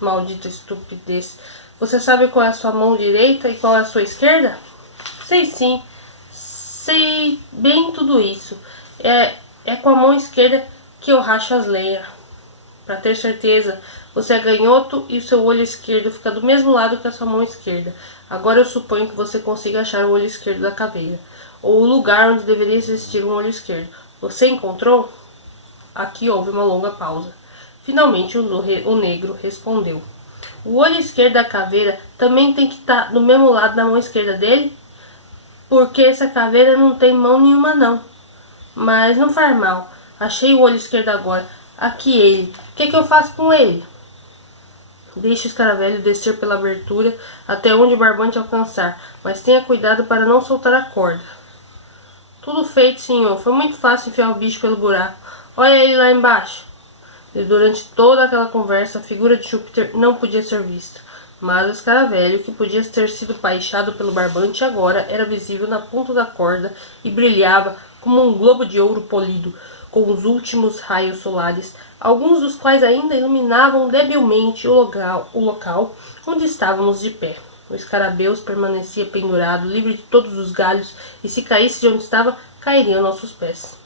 Maldita estupidez. Você sabe qual é a sua mão direita e qual é a sua esquerda? Sei sim. Sei bem tudo isso. É com a mão esquerda que eu racho as lenhas. Para ter certeza, você é ganhoto e o seu olho esquerdo fica do mesmo lado que a sua mão esquerda. Agora eu suponho que você consiga achar o olho esquerdo da caveira, ou o lugar onde deveria existir um olho esquerdo. Você encontrou? Aqui houve uma longa pausa. Finalmente o negro respondeu. O olho esquerdo da caveira também tem que estar do mesmo lado da mão esquerda dele? Porque essa caveira não tem mão nenhuma não. Mas não faz mal. Achei o olho esquerdo agora. Aqui ele. O que eu faço com ele? Deixe o escaravelho descer pela abertura até onde o barbante alcançar, mas tenha cuidado para não soltar a corda. Tudo feito, senhor. Foi muito fácil enfiar o bicho pelo buraco. Olha ele lá embaixo. E durante toda aquela conversa, a figura de Júpiter não podia ser vista. Mas o escaravelho, que podia ter sido paixado pelo barbante, agora era visível na ponta da corda e brilhava como um globo de ouro polido, com os últimos raios solares, alguns dos quais ainda iluminavam debilmente o local onde estávamos de pé. O escarabeus permanecia pendurado, livre de todos os galhos, e se caísse de onde estava, cairia aos nossos pés.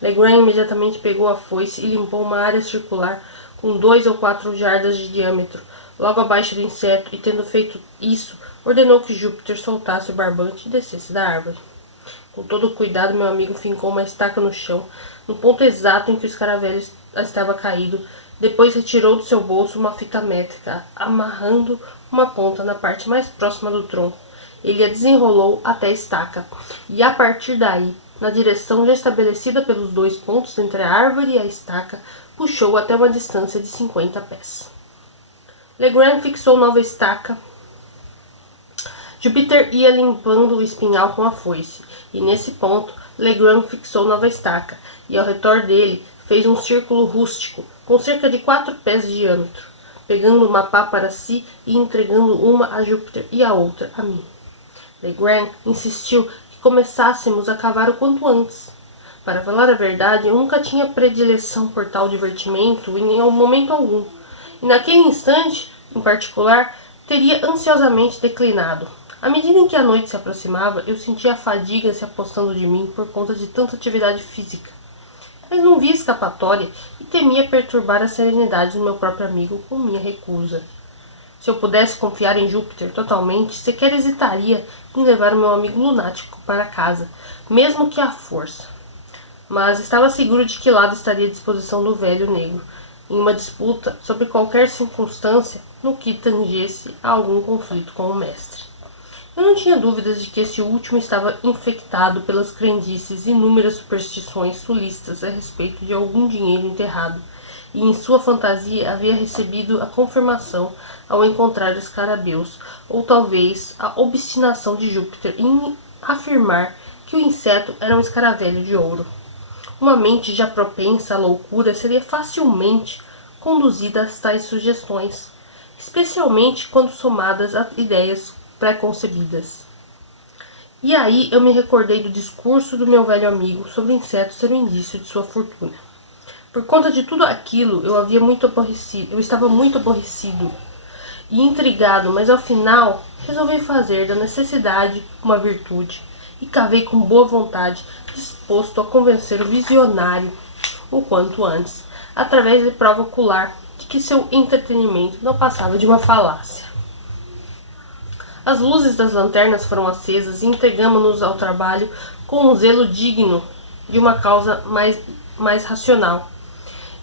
Legrand imediatamente pegou a foice e limpou uma área circular com 2 ou 4 jardas de diâmetro, logo abaixo do inseto, e tendo feito isso, ordenou que Júpiter soltasse o barbante e descesse da árvore. Com todo cuidado, meu amigo fincou uma estaca no chão, no ponto exato em que o escaravelho estava caído. Depois retirou do seu bolso uma fita métrica, amarrando uma ponta na parte mais próxima do tronco. Ele a desenrolou até a estaca, e a partir daí, na direção já estabelecida pelos 2 pontos entre a árvore e a estaca, puxou até uma distância de 50 pés. Legrand fixou nova estaca. Júpiter ia limpando o espinhal com a foice, e nesse ponto Legrand fixou nova estaca, e ao redor dele fez um círculo rústico, com cerca de 4 pés de diâmetro, pegando uma pá para si e entregando uma a Júpiter e a outra a mim. Legrand insistiu que começássemos a cavar o quanto antes. Para falar a verdade, eu nunca tinha predileção por tal divertimento em momento algum, e naquele instante, em particular, teria ansiosamente declinado. À medida em que a noite se aproximava, eu sentia a fadiga se apossando de mim por conta de tanta atividade física. Mas não via escapatória e temia perturbar a serenidade do meu próprio amigo com minha recusa. Se eu pudesse confiar em Júpiter totalmente, sequer hesitaria em levar o meu amigo lunático para casa, mesmo que à força. Mas estava seguro de que lado estaria à disposição do velho negro, em uma disputa sobre qualquer circunstância no que tangesse a algum conflito com o mestre. Eu não tinha dúvidas de que esse último estava infectado pelas crendices e inúmeras superstições sulistas a respeito de algum dinheiro enterrado, e em sua fantasia havia recebido a confirmação ao encontrar os escarabeus, ou talvez a obstinação de Júpiter em afirmar que o inseto era um escaravelho de ouro. Uma mente já propensa à loucura seria facilmente conduzida a tais sugestões, especialmente quando somadas a ideias pré-concebidas. E aí eu me recordei do discurso do meu velho amigo sobre o inseto ser um indício de sua fortuna. Por conta de tudo aquilo, eu estava muito aborrecido e intrigado, mas ao final resolvi fazer da necessidade uma virtude e cavei com boa vontade, disposto a convencer o visionário o quanto antes, através de prova ocular, de que seu entretenimento não passava de uma falácia. As luzes das lanternas foram acesas e entregamo-nos ao trabalho com um zelo digno de uma causa mais racional.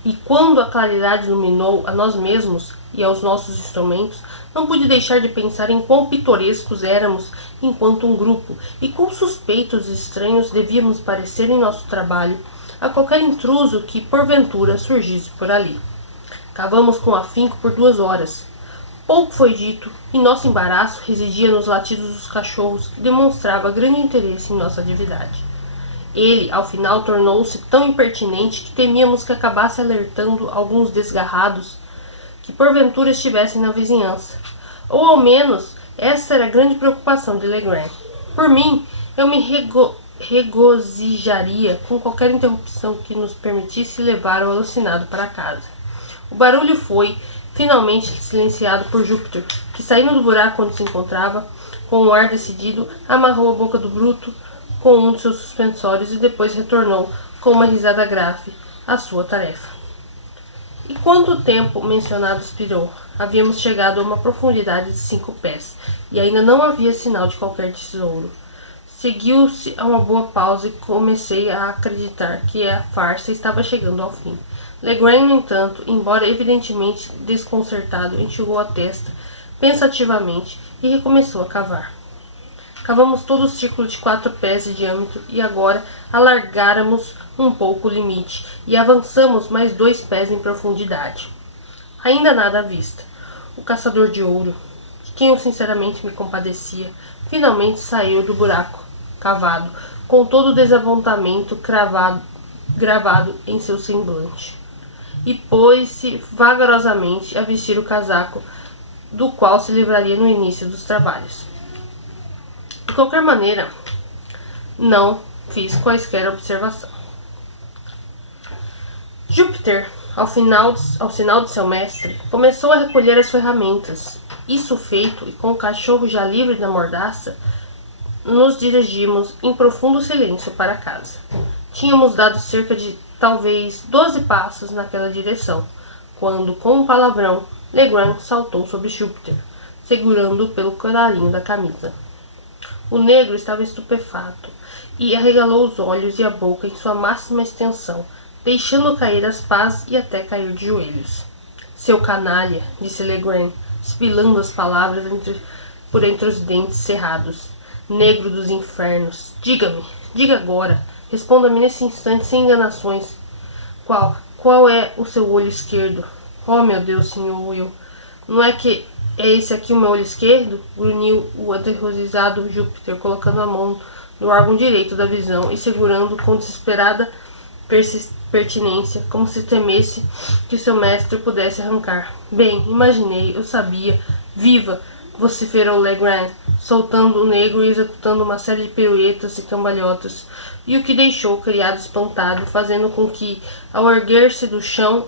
E quando a claridade iluminou a nós mesmos e aos nossos instrumentos, não pude deixar de pensar em quão pitorescos éramos enquanto um grupo, e quão suspeitos e estranhos devíamos parecer em nosso trabalho a qualquer intruso que, porventura, surgisse por ali. Cavamos com afinco por 2 horas. Pouco foi dito, e nosso embaraço residia nos latidos dos cachorros, que demonstrava grande interesse em nossa atividade. Ele, ao final, tornou-se tão impertinente que temíamos que acabasse alertando alguns desgarrados que porventura estivessem na vizinhança. Ou ao menos, esta era a grande preocupação de Legrand. Por mim, eu me regozijaria com qualquer interrupção que nos permitisse levar o alucinado para casa. O barulho foi, finalmente, silenciado por Júpiter, que, saindo do buraco onde se encontrava, com um ar decidido, amarrou a boca do bruto com um de seus suspensórios e depois retornou, com uma risada grave, à sua tarefa. E quanto tempo mencionado expirou? Havíamos chegado a uma profundidade de 5 pés, e ainda não havia sinal de qualquer tesouro. Seguiu-se a uma boa pausa e comecei a acreditar que a farsa estava chegando ao fim. Legrand, no entanto, embora evidentemente desconcertado, enxugou a testa pensativamente e recomeçou a cavar. Cavamos todo o círculo de 4 pés de diâmetro e agora alargáramos um pouco o limite e avançamos mais 2 pés em profundidade. Ainda nada à vista. O caçador de ouro, de quem eu sinceramente me compadecia, finalmente saiu do buraco cavado, com todo o desapontamento gravado em seu semblante, e pôs-se vagarosamente a vestir o casaco do qual se livraria no início dos trabalhos. De qualquer maneira, não fiz quaisquer observação. Júpiter, ao sinal de seu mestre, começou a recolher as ferramentas. Isso feito, e com o cachorro já livre da mordaça, nos dirigimos em profundo silêncio para casa. Tínhamos dado cerca de, talvez, 12 passos naquela direção, quando, com um palavrão, Legrand saltou sobre Júpiter, segurando-o pelo colarinho da camisa. O negro estava estupefato e arregalou os olhos e a boca em sua máxima extensão, deixando cair as pás e até cair de joelhos. Seu canalha, disse Legrand, espilhando as palavras por entre os dentes cerrados. Negro dos infernos, diga agora, responda-me nesse instante sem enganações. Qual é o seu olho esquerdo? Oh, meu Deus, senhor Will, não é que é esse aqui o meu olho esquerdo? Grunhiu o aterrorizado Júpiter, colocando a mão no órgão direito da visão e segurando com desesperada pertinência, como se temesse que seu mestre pudesse arrancar. Bem, imaginei, eu sabia. Viva! Vociferou Legrand, soltando o negro e executando uma série de piruetas e cambalhotas, e o que deixou o criado espantado, fazendo com que, ao erguer-se do chão,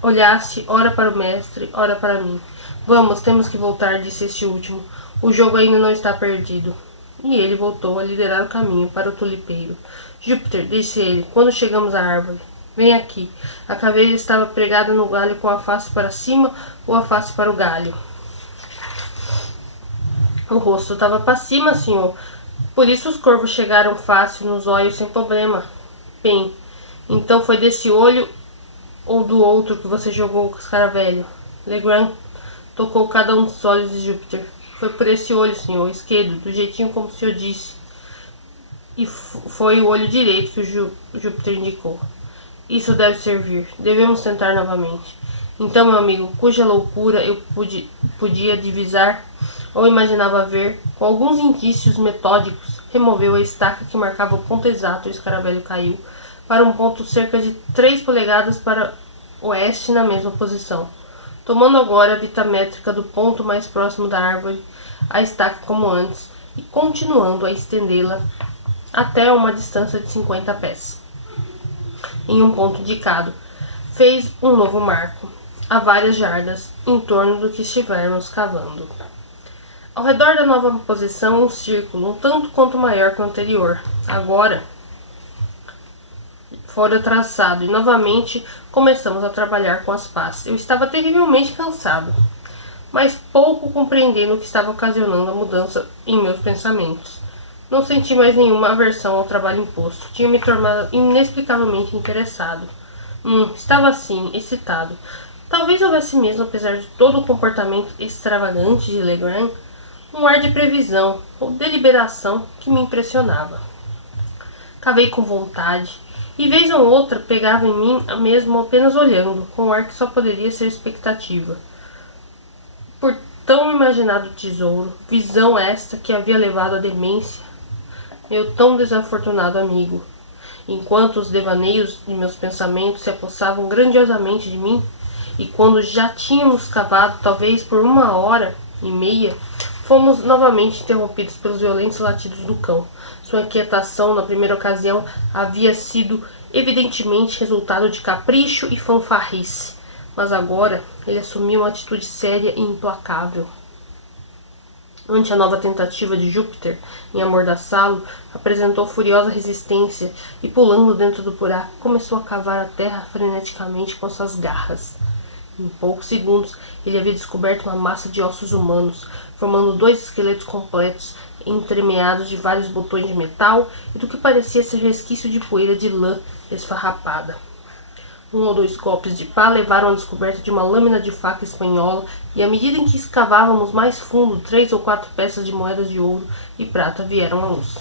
olhasse ora para o mestre, ora para mim. Vamos, temos que voltar, disse este último. O jogo ainda não está perdido. E ele voltou a liderar o caminho para o tulipeiro. Júpiter, disse ele, quando chegamos à árvore. Vem aqui. A caveira estava pregada no galho com a face para cima ou a face para o galho. O rosto estava para cima, senhor. Por isso os corvos chegaram fácil nos olhos sem problema. Bem, então foi desse olho ou do outro que você jogou o escaravelho? Legrand tocou cada um dos olhos de Júpiter. Foi por esse olho, senhor esquerdo, do jeitinho como o senhor disse. E foi o olho direito que o Júpiter indicou. Isso deve servir. Devemos tentar novamente. Então, meu amigo, cuja loucura eu podia divisar ou imaginava ver, com alguns indícios metódicos, removeu a estaca que marcava o ponto exato e o escaravelho caiu para um ponto cerca de 3 polegadas para oeste na mesma posição, tomando agora a vita métrica do ponto mais próximo da árvore, a estaca como antes, e continuando a estendê-la até uma distância de 50 pés. Em um ponto indicado, fez um novo marco, a várias jardas, em torno do que estivermos cavando. Ao redor da nova posição, um círculo, um tanto quanto maior que o anterior, agora fora traçado, e novamente começamos a trabalhar com as pás. Eu estava terrivelmente cansado, mas pouco compreendendo o que estava ocasionando a mudança em meus pensamentos. Não senti mais nenhuma aversão ao trabalho imposto. Tinha me tornado inexplicavelmente interessado. Estava assim, excitado. Talvez houvesse mesmo, apesar de todo o comportamento extravagante de Legrand, um ar de previsão ou deliberação que me impressionava. Cavei com vontade, e vez ou outra pegava em mim mesmo apenas olhando, com um ar que só poderia ser expectativa. Por tão imaginado tesouro, visão esta que havia levado à demência meu tão desafortunado amigo. Enquanto os devaneios de meus pensamentos se apossavam grandiosamente de mim, e quando já tínhamos cavado talvez por 1h30, fomos novamente interrompidos pelos violentos latidos do cão. Sua inquietação na primeira ocasião havia sido evidentemente resultado de capricho e fanfarrice, mas agora ele assumiu uma atitude séria e implacável. Ante a nova tentativa de Júpiter em amordaçá-lo, apresentou furiosa resistência e, pulando dentro do buraco, começou a cavar a terra freneticamente com suas garras. Em poucos segundos, ele havia descoberto uma massa de ossos humanos, formando 2 esqueletos completos, entremeados de vários botões de metal e do que parecia ser resquício de poeira de lã esfarrapada. 1 ou 2 golpes de pá levaram à descoberta de uma lâmina de faca espanhola, e à medida em que escavávamos mais fundo, 3 ou 4 peças de moedas de ouro e prata vieram à luz.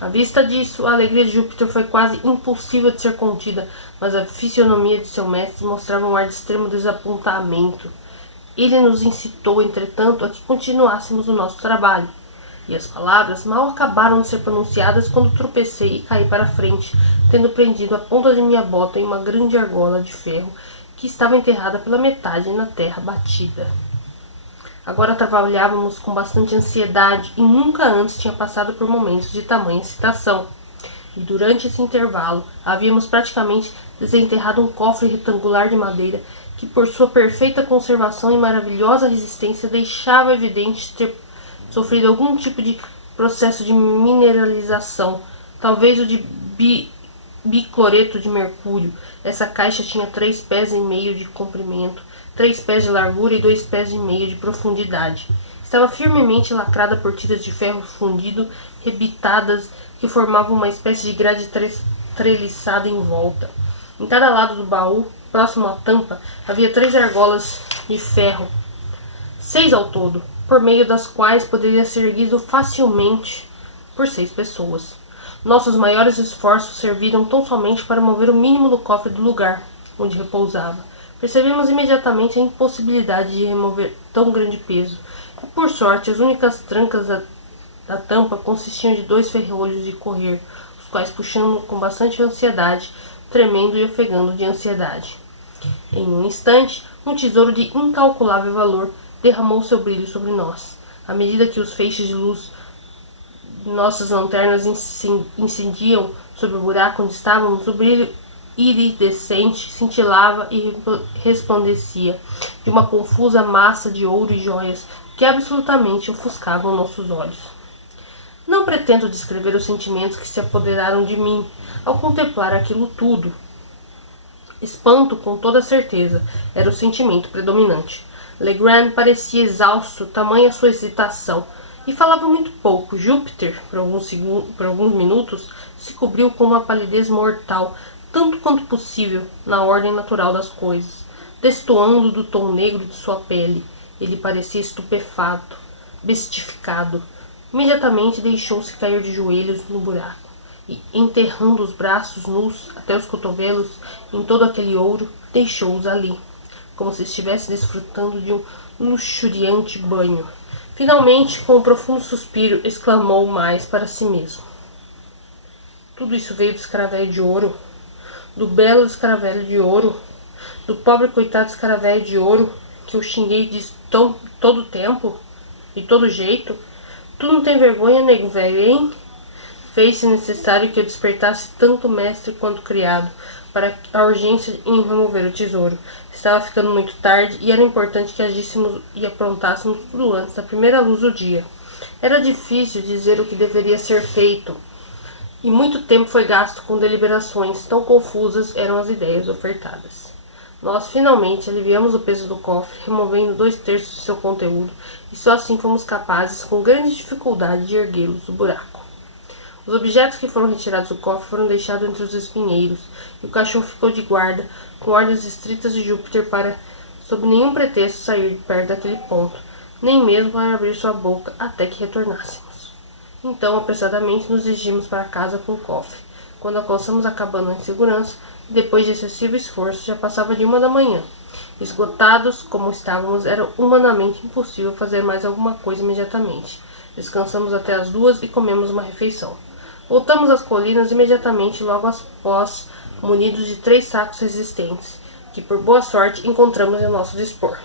À vista disso, a alegria de Júpiter foi quase impossível de ser contida, mas a fisionomia de seu mestre mostrava um ar de extremo desapontamento. Ele nos incitou, entretanto, a que continuássemos o nosso trabalho, e as palavras mal acabaram de ser pronunciadas quando tropecei e caí para a frente, tendo prendido a ponta de minha bota em uma grande argola de ferro que estava enterrada pela metade na terra batida. Agora trabalhávamos com bastante ansiedade e nunca antes tinha passado por momentos de tamanha excitação. E durante esse intervalo havíamos praticamente desenterrado um cofre retangular de madeira que, por sua perfeita conservação e maravilhosa resistência, deixava evidente ter sofrido algum tipo de processo de mineralização, talvez o de bicloreto de mercúrio. Essa caixa tinha 3 pés e meio de comprimento, 3 pés de largura e 2 pés e meio de profundidade. Estava firmemente lacrada por tiras de ferro fundido, rebitadas, que formavam uma espécie de grade treliçada em volta. Em cada lado do baú, próximo à tampa, havia 3 argolas de ferro, 6 ao todo, por meio das quais poderia ser erguido facilmente por 6 pessoas. Nossos maiores esforços serviram tão somente para mover o mínimo do cofre do lugar onde repousava. Percebemos imediatamente a impossibilidade de remover tão grande peso, e por sorte as únicas trancas da tampa consistiam de 2 ferrolhos de correr, os quais puxamos com bastante ansiedade, tremendo e ofegando de ansiedade. Em um instante, um tesouro de incalculável valor derramou seu brilho sobre nós. À medida que os feixes de luz de nossas lanternas incidiam sobre o buraco onde estávamos, o brilho iridescente cintilava e resplandecia de uma confusa massa de ouro e joias que absolutamente ofuscavam nossos olhos. Não pretendo descrever os sentimentos que se apoderaram de mim ao contemplar aquilo tudo. Espanto, com toda certeza, era o sentimento predominante. Legrand parecia exausto, tamanha sua excitação, e falava muito pouco. Júpiter, por alguns minutos, se cobriu com uma palidez mortal, tanto quanto possível, na ordem natural das coisas. Destoando do tom negro de sua pele, ele parecia estupefato. bestificado. Imediatamente deixou-se cair de joelhos no buraco, e, enterrando os braços nus até os cotovelos em todo aquele ouro, deixou-os ali, como se estivesse desfrutando de um luxuriante banho. Finalmente, com um profundo suspiro, exclamou mais para si mesmo: tudo isso veio do escaravelho de ouro, do belo escaravelho de ouro, do pobre coitado escaravelho de ouro, que eu xinguei de todo tempo, de todo jeito. Tu não tem vergonha, nego velho, hein? Fez-se necessário que eu despertasse tanto mestre quanto criado, para a urgência em remover o tesouro. Estava ficando muito tarde e era importante que agíssemos e aprontássemos tudo antes da primeira luz do dia. Era difícil dizer o que deveria ser feito, e muito tempo foi gasto com deliberações, tão confusas eram as ideias ofertadas. Nós finalmente aliviamos o peso do cofre, removendo 2/3 de seu conteúdo, e só assim fomos capazes, com grande dificuldade, de erguê-los do buraco. Os objetos que foram retirados do cofre foram deixados entre os espinheiros, e o cachorro ficou de guarda, com ordens estritas de Júpiter para, sob nenhum pretexto, sair de perto daquele ponto, nem mesmo para abrir sua boca até que retornássemos. Então, apressadamente, nos dirigimos para casa com o cofre. Quando alcançamos a cabana em segurança, depois de excessivo esforço, já passava de 1 da manhã. Esgotados como estávamos, era humanamente impossível fazer mais alguma coisa imediatamente. Descansamos até as 2 e comemos uma refeição. Voltamos às colinas imediatamente logo após, munidos de 3 sacos resistentes, que por boa sorte encontramos em nosso dispor.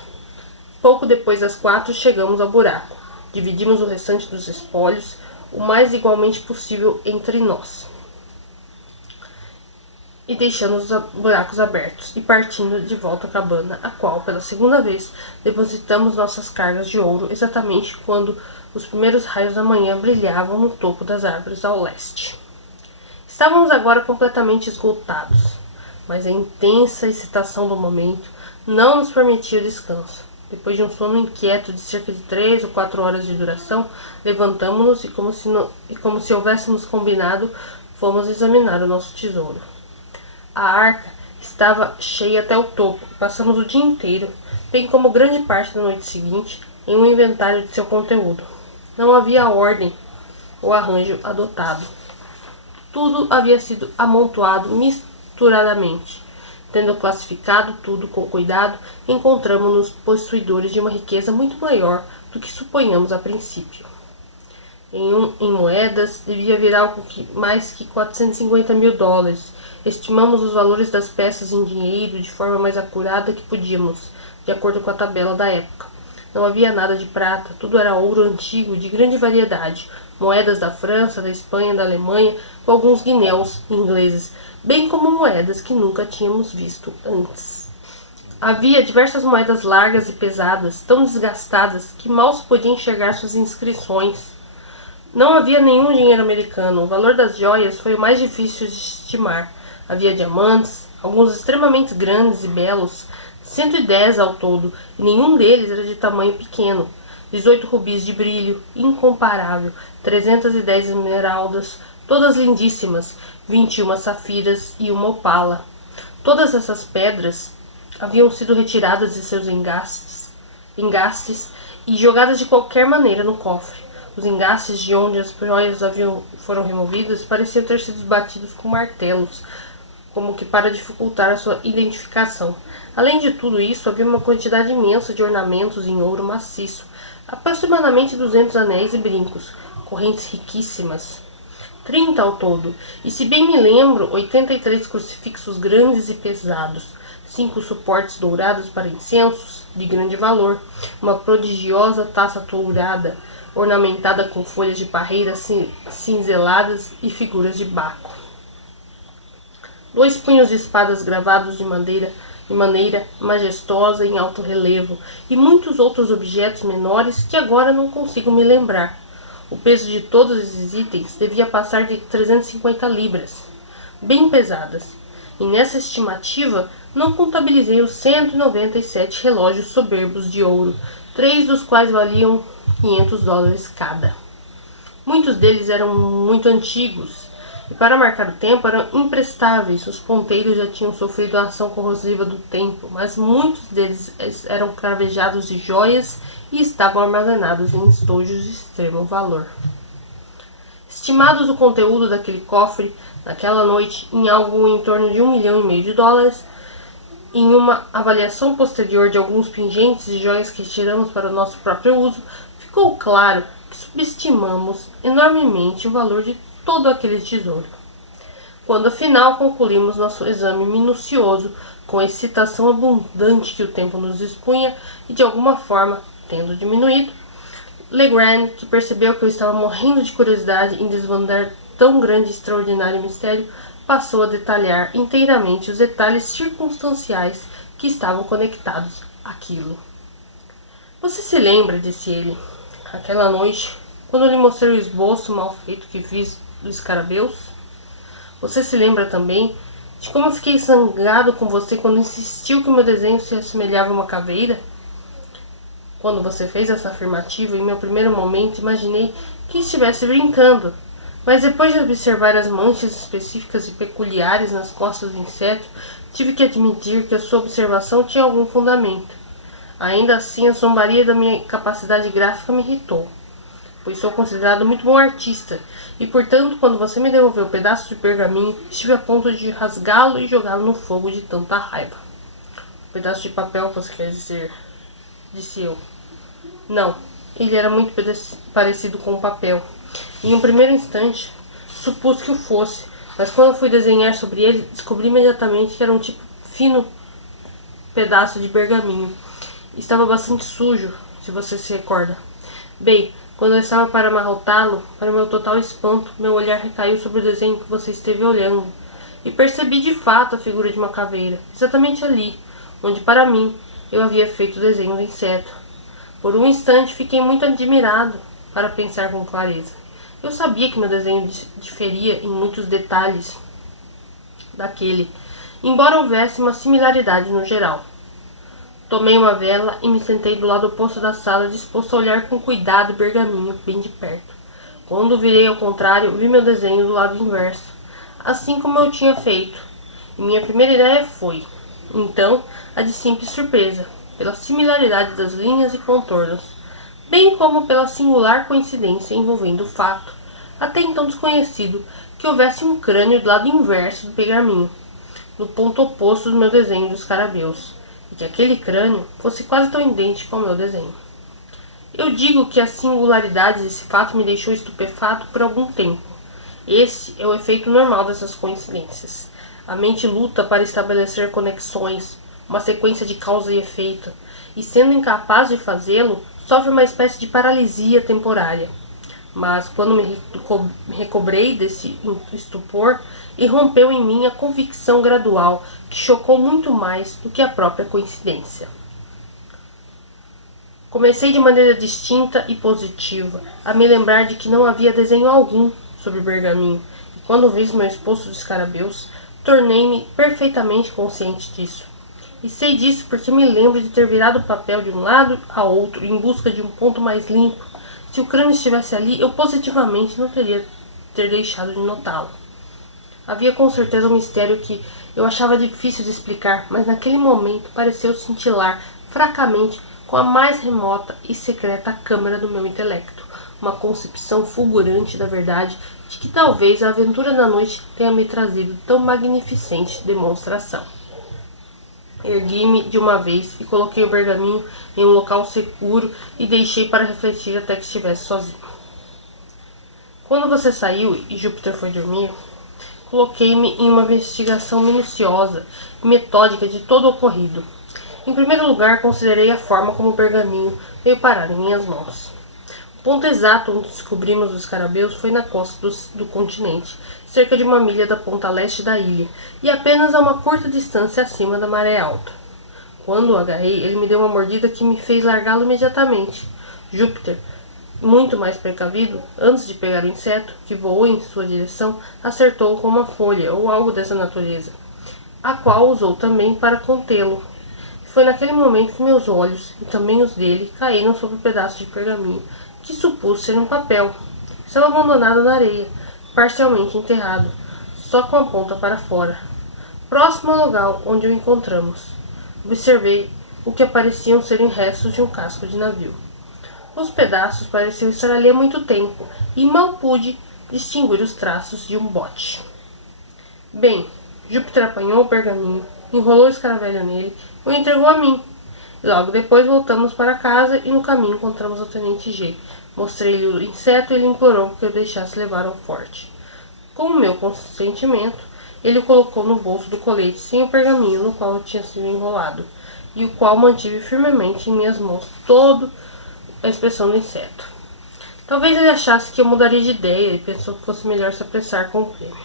Pouco depois das 4, chegamos ao buraco. Dividimos o restante dos espólios o mais igualmente possível entre nós, e deixando os buracos abertos, e partindo de volta à cabana, a qual, pela segunda vez, depositamos nossas cargas de ouro exatamente quando os primeiros raios da manhã brilhavam no topo das árvores ao leste. Estávamos agora completamente esgotados, mas a intensa excitação do momento não nos permitia o descanso. Depois de um sono inquieto de cerca de 3 ou 4 horas de duração, levantamo-nos e, como se houvéssemos combinado, fomos examinar o nosso tesouro. A arca estava cheia até o topo e passamos o dia inteiro, bem como grande parte da noite seguinte, em um inventário de seu conteúdo. Não havia ordem ou arranjo adotado. Tudo havia sido amontoado misturadamente. Tendo classificado tudo com cuidado, encontramo-nos possuidores de uma riqueza muito maior do que suponhamos a princípio. Em moedas, devia haver algo mais que 450 mil dólares. Estimamos os valores das peças em dinheiro de forma mais acurada que podíamos, de acordo com a tabela da época. Não havia nada de prata, tudo era ouro antigo de grande variedade, moedas da França, da Espanha, da Alemanha, com alguns guinéus ingleses, bem como moedas que nunca tínhamos visto antes. Havia diversas moedas largas e pesadas, tão desgastadas que mal se podia enxergar suas inscrições. Não havia nenhum dinheiro americano. O valor das joias foi o mais difícil de estimar. Havia diamantes, alguns extremamente grandes e belos, 110 ao todo, e nenhum deles era de tamanho pequeno. 18 rubis de brilho incomparável, 310 esmeraldas, todas lindíssimas, 21 safiras e uma opala. Todas essas pedras haviam sido retiradas de seus engastes e jogadas de qualquer maneira no cofre. Os engastes de onde as joias foram removidas pareciam ter sido batidos com martelos, como que para dificultar a sua identificação. Além de tudo isso, havia uma quantidade imensa de ornamentos em ouro maciço, aproximadamente 200 anéis e brincos, correntes riquíssimas, 30 ao todo, e se bem me lembro, 83 crucifixos grandes e pesados, 5 suportes dourados para incensos, de grande valor, uma prodigiosa taça tourada, ornamentada com folhas de parreira cinzeladas e figuras de Baco. 2 punhos de espadas gravados de maneira majestosa em alto relevo, e muitos outros objetos menores que agora não consigo me lembrar. O peso de todos esses itens devia passar de 350 libras, bem pesadas, e nessa estimativa não contabilizei os 197 relógios soberbos de ouro, 3 dos quais valiam 500 dólares cada. Muitos deles eram muito antigos, e para marcar o tempo eram imprestáveis. Os ponteiros já tinham sofrido a ação corrosiva do tempo, mas muitos deles eram cravejados de joias e estavam armazenados em estojos de extremo valor. Estimados o conteúdo daquele cofre naquela noite em algo em torno de $1,5 milhão, em uma avaliação posterior de alguns pingentes e joias que tiramos para o nosso próprio uso, ficou claro que subestimamos enormemente o valor de todo aquele tesouro. Quando afinal concluímos nosso exame minucioso, com a excitação abundante que o tempo nos expunha e de alguma forma, tendo diminuído, Legrand, que percebeu que eu estava morrendo de curiosidade em desvendar tão grande e extraordinário mistério, passou a detalhar inteiramente os detalhes circunstanciais que estavam conectados àquilo. Você se lembra, disse ele, aquela noite, quando eu lhe mostrei o esboço mal feito que fiz do escarabeus? Você se lembra também de como eu fiquei zangado com você quando insistiu que o meu desenho se assemelhava a uma caveira? Quando você fez essa afirmativa, em meu primeiro momento imaginei que estivesse brincando, mas depois de observar as manchas específicas e peculiares nas costas do inseto, tive que admitir que a sua observação tinha algum fundamento. Ainda assim, a zombaria da minha capacidade gráfica me irritou, pois sou considerado muito bom artista, e portanto, quando você me devolveu o pedaço de pergaminho, estive a ponto de rasgá-lo e jogá-lo no fogo de tanta raiva. Um pedaço de papel, você quer dizer? Disse eu. Não, ele era muito parecido com o papel. Em um primeiro instante, supus que o fosse, mas quando fui desenhar sobre ele, descobri imediatamente que era um tipo fino pedaço de pergaminho. Estava bastante sujo, se você se recorda. Bem, quando eu estava para amarrotá-lo, para meu total espanto, meu olhar recaiu sobre o desenho que você esteve olhando, e percebi de fato a figura de uma caveira, exatamente ali, onde para mim eu havia feito o desenho do inseto. Por um instante fiquei muito admirado, para pensar com clareza. Eu sabia que meu desenho diferia em muitos detalhes daquele, embora houvesse uma similaridade no geral. Tomei uma vela e me sentei do lado oposto da sala, disposto a olhar com cuidado o pergaminho bem de perto. Quando virei ao contrário, vi meu desenho do lado inverso, assim como eu tinha feito. E minha primeira ideia foi, então, a de simples surpresa, pela similaridade das linhas e contornos, bem como pela singular coincidência envolvendo o fato, até então desconhecido, que houvesse um crânio do lado inverso do pergaminho, no ponto oposto do meu desenho dos escarabeus, e que aquele crânio fosse quase tão idêntico ao meu desenho. Eu digo que a singularidade desse fato me deixou estupefato por algum tempo. Esse é o efeito normal dessas coincidências. A mente luta para estabelecer conexões, uma sequência de causa e efeito, e sendo incapaz de fazê-lo, sofre uma espécie de paralisia temporária. Mas quando me recobrei desse estupor, irrompeu em mim a convicção gradual que chocou muito mais do que a própria coincidência. Comecei de maneira distinta e positiva a me lembrar de que não havia desenho algum sobre o pergaminho, e quando vi meu esboço de escarabeus, tornei-me perfeitamente consciente disso. E sei disso porque me lembro de ter virado o papel de um lado a outro em busca de um ponto mais limpo. Se o crânio estivesse ali, eu positivamente não teria deixado de notá-lo. Havia com certeza um mistério que eu achava difícil de explicar, mas naquele momento pareceu cintilar fracamente com a mais remota e secreta câmara do meu intelecto, uma concepção fulgurante da verdade de que talvez a aventura da noite tenha me trazido tão magnificente demonstração. Ergui-me de uma vez e coloquei o pergaminho em um local seguro e deixei para refletir até que estivesse sozinho. Quando você saiu e Júpiter foi dormir, coloquei-me em uma investigação minuciosa e metódica de todo o ocorrido. Em primeiro lugar, considerei a forma como o pergaminho veio parar em minhas mãos. O ponto exato onde descobrimos os escarabeus foi na costa do continente, cerca de 1 milha da ponta leste da ilha, e apenas a uma curta distância acima da maré alta. Quando o agarrei, ele me deu uma mordida que me fez largá-lo imediatamente. Júpiter, muito mais precavido, antes de pegar o inseto, que voou em sua direção, acertou-o com uma folha ou algo dessa natureza, a qual usou também para contê-lo. Foi naquele momento que meus olhos, e também os dele, caíram sobre o pedaço de pergaminho, que supus ser um papel. Estava abandonado na areia, parcialmente enterrado, só com a ponta para fora. Próximo ao local onde o encontramos, observei o que pareciam serem restos de um casco de navio. Os pedaços pareciam estar ali há muito tempo e mal pude distinguir os traços de um bote. Bem, Júpiter apanhou o pergaminho, enrolou o escaravelho nele e o entregou a mim. Logo depois voltamos para casa e no caminho encontramos o Tenente G. Mostrei-lhe o inseto e ele implorou que eu deixasse levar ao forte. Com o meu consentimento, ele o colocou no bolso do colete sem o pergaminho no qual eu tinha sido enrolado, e o qual mantive firmemente em minhas mãos toda a expressão do inseto. Talvez ele achasse que eu mudaria de ideia e pensou que fosse melhor se apressar com o prêmio.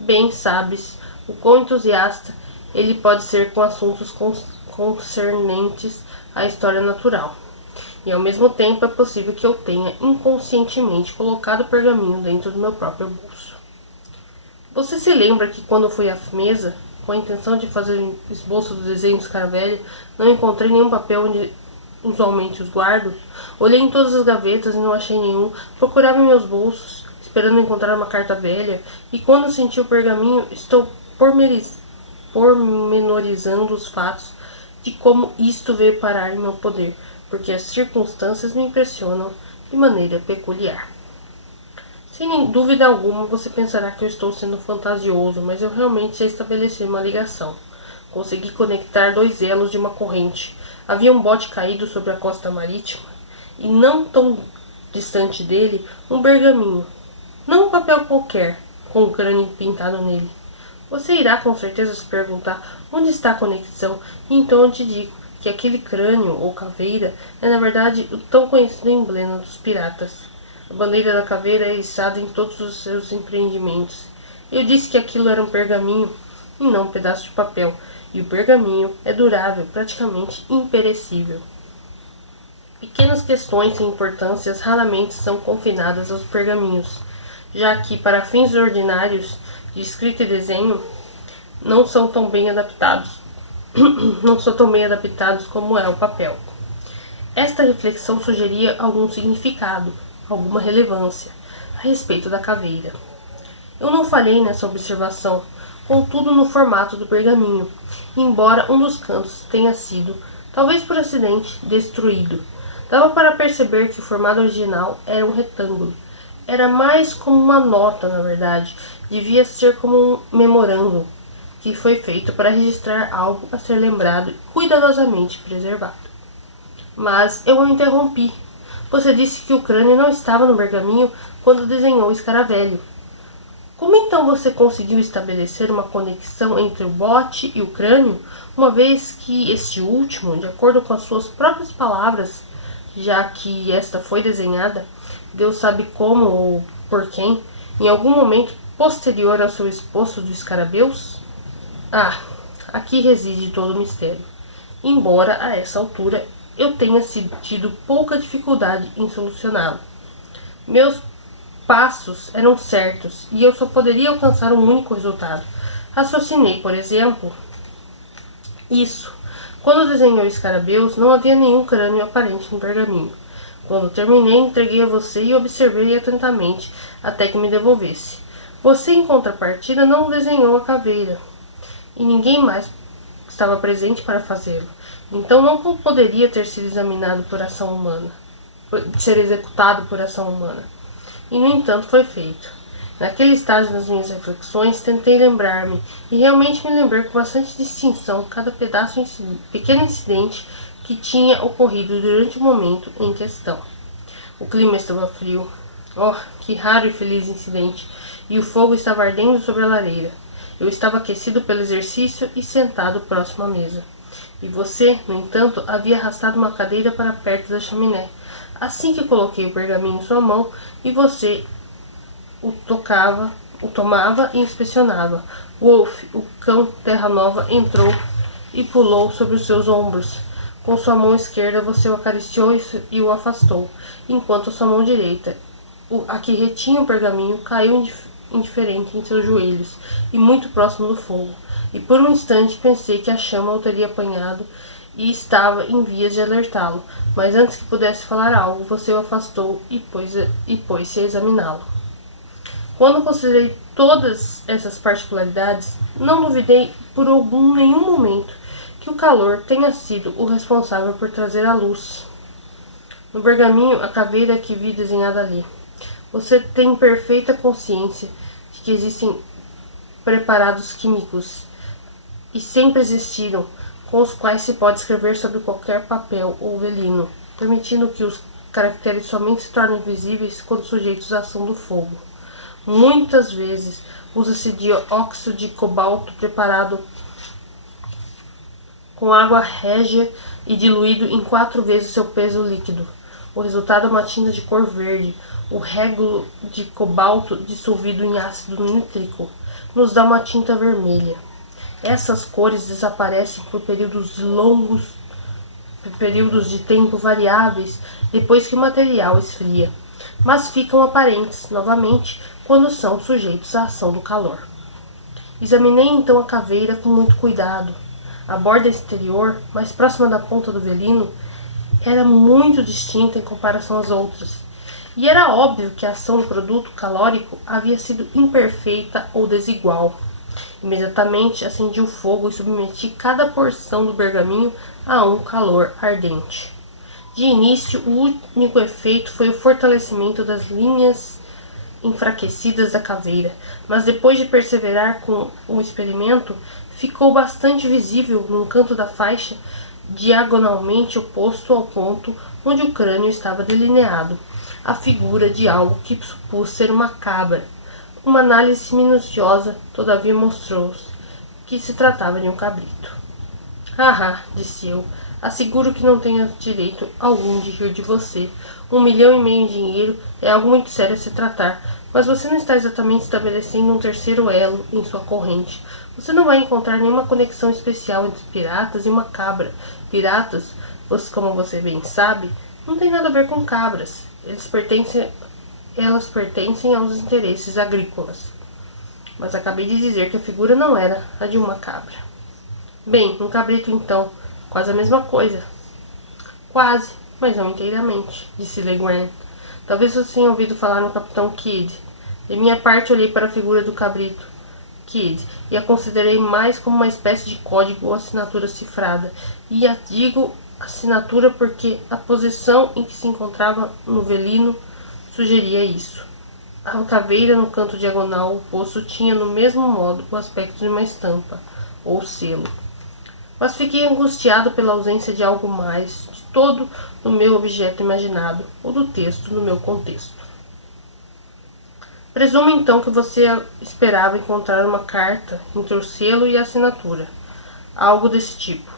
Bem sabes o quão entusiasta ele pode ser com assuntos concernentes à história natural. E ao mesmo tempo é possível que eu tenha inconscientemente colocado o pergaminho dentro do meu próprio bolso. Você se lembra que quando fui à mesa, com a intenção de fazer o esboço do desenho do escaravelho, não encontrei nenhum papel onde usualmente os guardo? Olhei em todas as gavetas e não achei nenhum, procurava em meus bolsos, esperando encontrar uma carta velha, e quando senti o pergaminho, estou pormenorizando os fatos de como isto veio parar em meu poder, porque as circunstâncias me impressionam de maneira peculiar. Sem dúvida alguma, você pensará que eu estou sendo fantasioso, mas eu realmente já estabeleci uma ligação. Consegui conectar dois elos de uma corrente. Havia um bote caído sobre a costa marítima, e não tão distante dele, um pergaminho. Não um papel qualquer, com um crânio pintado nele. Você irá com certeza se perguntar onde está a conexão, e então eu te digo que aquele crânio ou caveira é na verdade o tão conhecido emblema dos piratas. A bandeira da caveira é içada em todos os seus empreendimentos. Eu disse que aquilo era um pergaminho e não um pedaço de papel, e o pergaminho é durável, praticamente imperecível. Pequenas questões sem importâncias raramente são confinadas aos pergaminhos, já que, para fins ordinários de escrita e desenho, não são tão bem adaptados como é o papel. Esta reflexão sugeria algum significado, alguma relevância, a respeito da caveira. Eu não falhei nessa observação, contudo no formato do pergaminho, embora um dos cantos tenha sido, talvez por acidente, destruído. Dava para perceber que o formato original era um retângulo. Era mais como uma nota, na verdade. Devia ser como um memorando, que foi feito para registrar algo a ser lembrado e cuidadosamente preservado. Mas eu o interrompi. Você disse que o crânio não estava no pergaminho quando desenhou o escaravelho. Como então você conseguiu estabelecer uma conexão entre o bote e o crânio, uma vez que este último, de acordo com as suas próprias palavras, já que esta foi desenhada, Deus sabe como ou por quem, em algum momento posterior ao seu esboço do escarabeus? Ah, aqui reside todo o mistério. Embora, a essa altura, eu tenha tido pouca dificuldade em solucioná-lo. Meus passos eram certos e eu só poderia alcançar um único resultado. Raciocinei, por exemplo, isso. Quando desenhou escarabeus, não havia nenhum crânio aparente no pergaminho. Quando terminei, entreguei a você e observei atentamente até que me devolvesse. Você, em contrapartida, não desenhou a caveira, e ninguém mais estava presente para fazê-lo. Então não poderia ter sido examinado por ação humana, ser executado por ação humana. E no entanto foi feito. Naquele estágio das minhas reflexões, tentei lembrar-me, e realmente me lembrei com bastante distinção cada pequeno incidente que tinha ocorrido durante o momento em questão. O clima estava frio. Oh, que raro e feliz incidente! E o fogo estava ardendo sobre a lareira. Eu estava aquecido pelo exercício e sentado próximo à mesa. E você, no entanto, havia arrastado uma cadeira para perto da chaminé. Assim que coloquei o pergaminho em sua mão, e você o tomava e inspecionava. Wolf, o cão Terra Nova, entrou e pulou sobre os seus ombros. Com sua mão esquerda você o acariciou e o afastou, enquanto a sua mão direita, a que retinha o pergaminho, caiu indiferente em seus joelhos e muito próximo do fogo. E por um instante pensei que a chama o teria apanhado e estava em vias de alertá-lo, mas antes que pudesse falar algo, você o afastou e pôs-se a examiná-lo. Quando considerei todas essas particularidades, não duvidei por nenhum momento que o calor tenha sido o responsável por trazer à luz No pergaminho, a caveira que vi desenhada ali. Você tem perfeita consciência de que existem preparados químicos e sempre existiram, com os quais se pode escrever sobre qualquer papel ou velino, permitindo que os caracteres somente se tornem visíveis quando sujeitos à ação do fogo. Muitas vezes usa-se dióxido de cobalto preparado com água régia e diluído em 4 vezes seu peso líquido. O resultado é uma tinta de cor verde. O régulo de cobalto dissolvido em ácido nítrico nos dá uma tinta vermelha. Essas cores desaparecem por períodos de tempo variáveis depois que o material esfria, mas ficam aparentes novamente quando são sujeitos à ação do calor. Examinei então a caveira com muito cuidado. A borda exterior, mais próxima da ponta do velino, era muito distinta em comparação às outras, e era óbvio que a ação do produto calórico havia sido imperfeita ou desigual. Imediatamente acendi o fogo e submeti cada porção do pergaminho a um calor ardente. De início, o único efeito foi o fortalecimento das linhas enfraquecidas da caveira, mas depois de perseverar com o experimento, ficou bastante visível num canto da faixa, diagonalmente oposto ao ponto onde o crânio estava delineado, a figura de algo que supus ser uma cabra. Uma análise minuciosa, todavia, mostrou que se tratava de um cabrito. Disse eu, asseguro que não tenho direito algum de rir de você. 1,5 milhão em dinheiro é algo muito sério a se tratar, mas você não está exatamente estabelecendo um terceiro elo em sua corrente. Você não vai encontrar nenhuma conexão especial entre piratas e uma cabra. Piratas, como você bem sabe, não tem nada a ver com cabras. Elas pertencem aos interesses agrícolas. Mas acabei de dizer que a figura não era a de uma cabra. Bem, um cabrito então, quase a mesma coisa. Quase, mas não inteiramente, disse Legrand. Talvez você tenha ouvido falar no Capitão Kidd. De minha parte, olhei para a figura do cabrito Kidd e a considerei mais como uma espécie de código ou assinatura cifrada. E digo assinatura porque a posição em que se encontrava no velino sugeria isso. A caveira no canto diagonal oposto tinha no mesmo modo o aspecto de uma estampa, ou selo. Mas fiquei angustiado pela ausência de algo mais, de todo no meu objeto imaginado, ou do texto no meu contexto. Presumo então que você esperava encontrar uma carta entre o selo e a assinatura, algo desse tipo.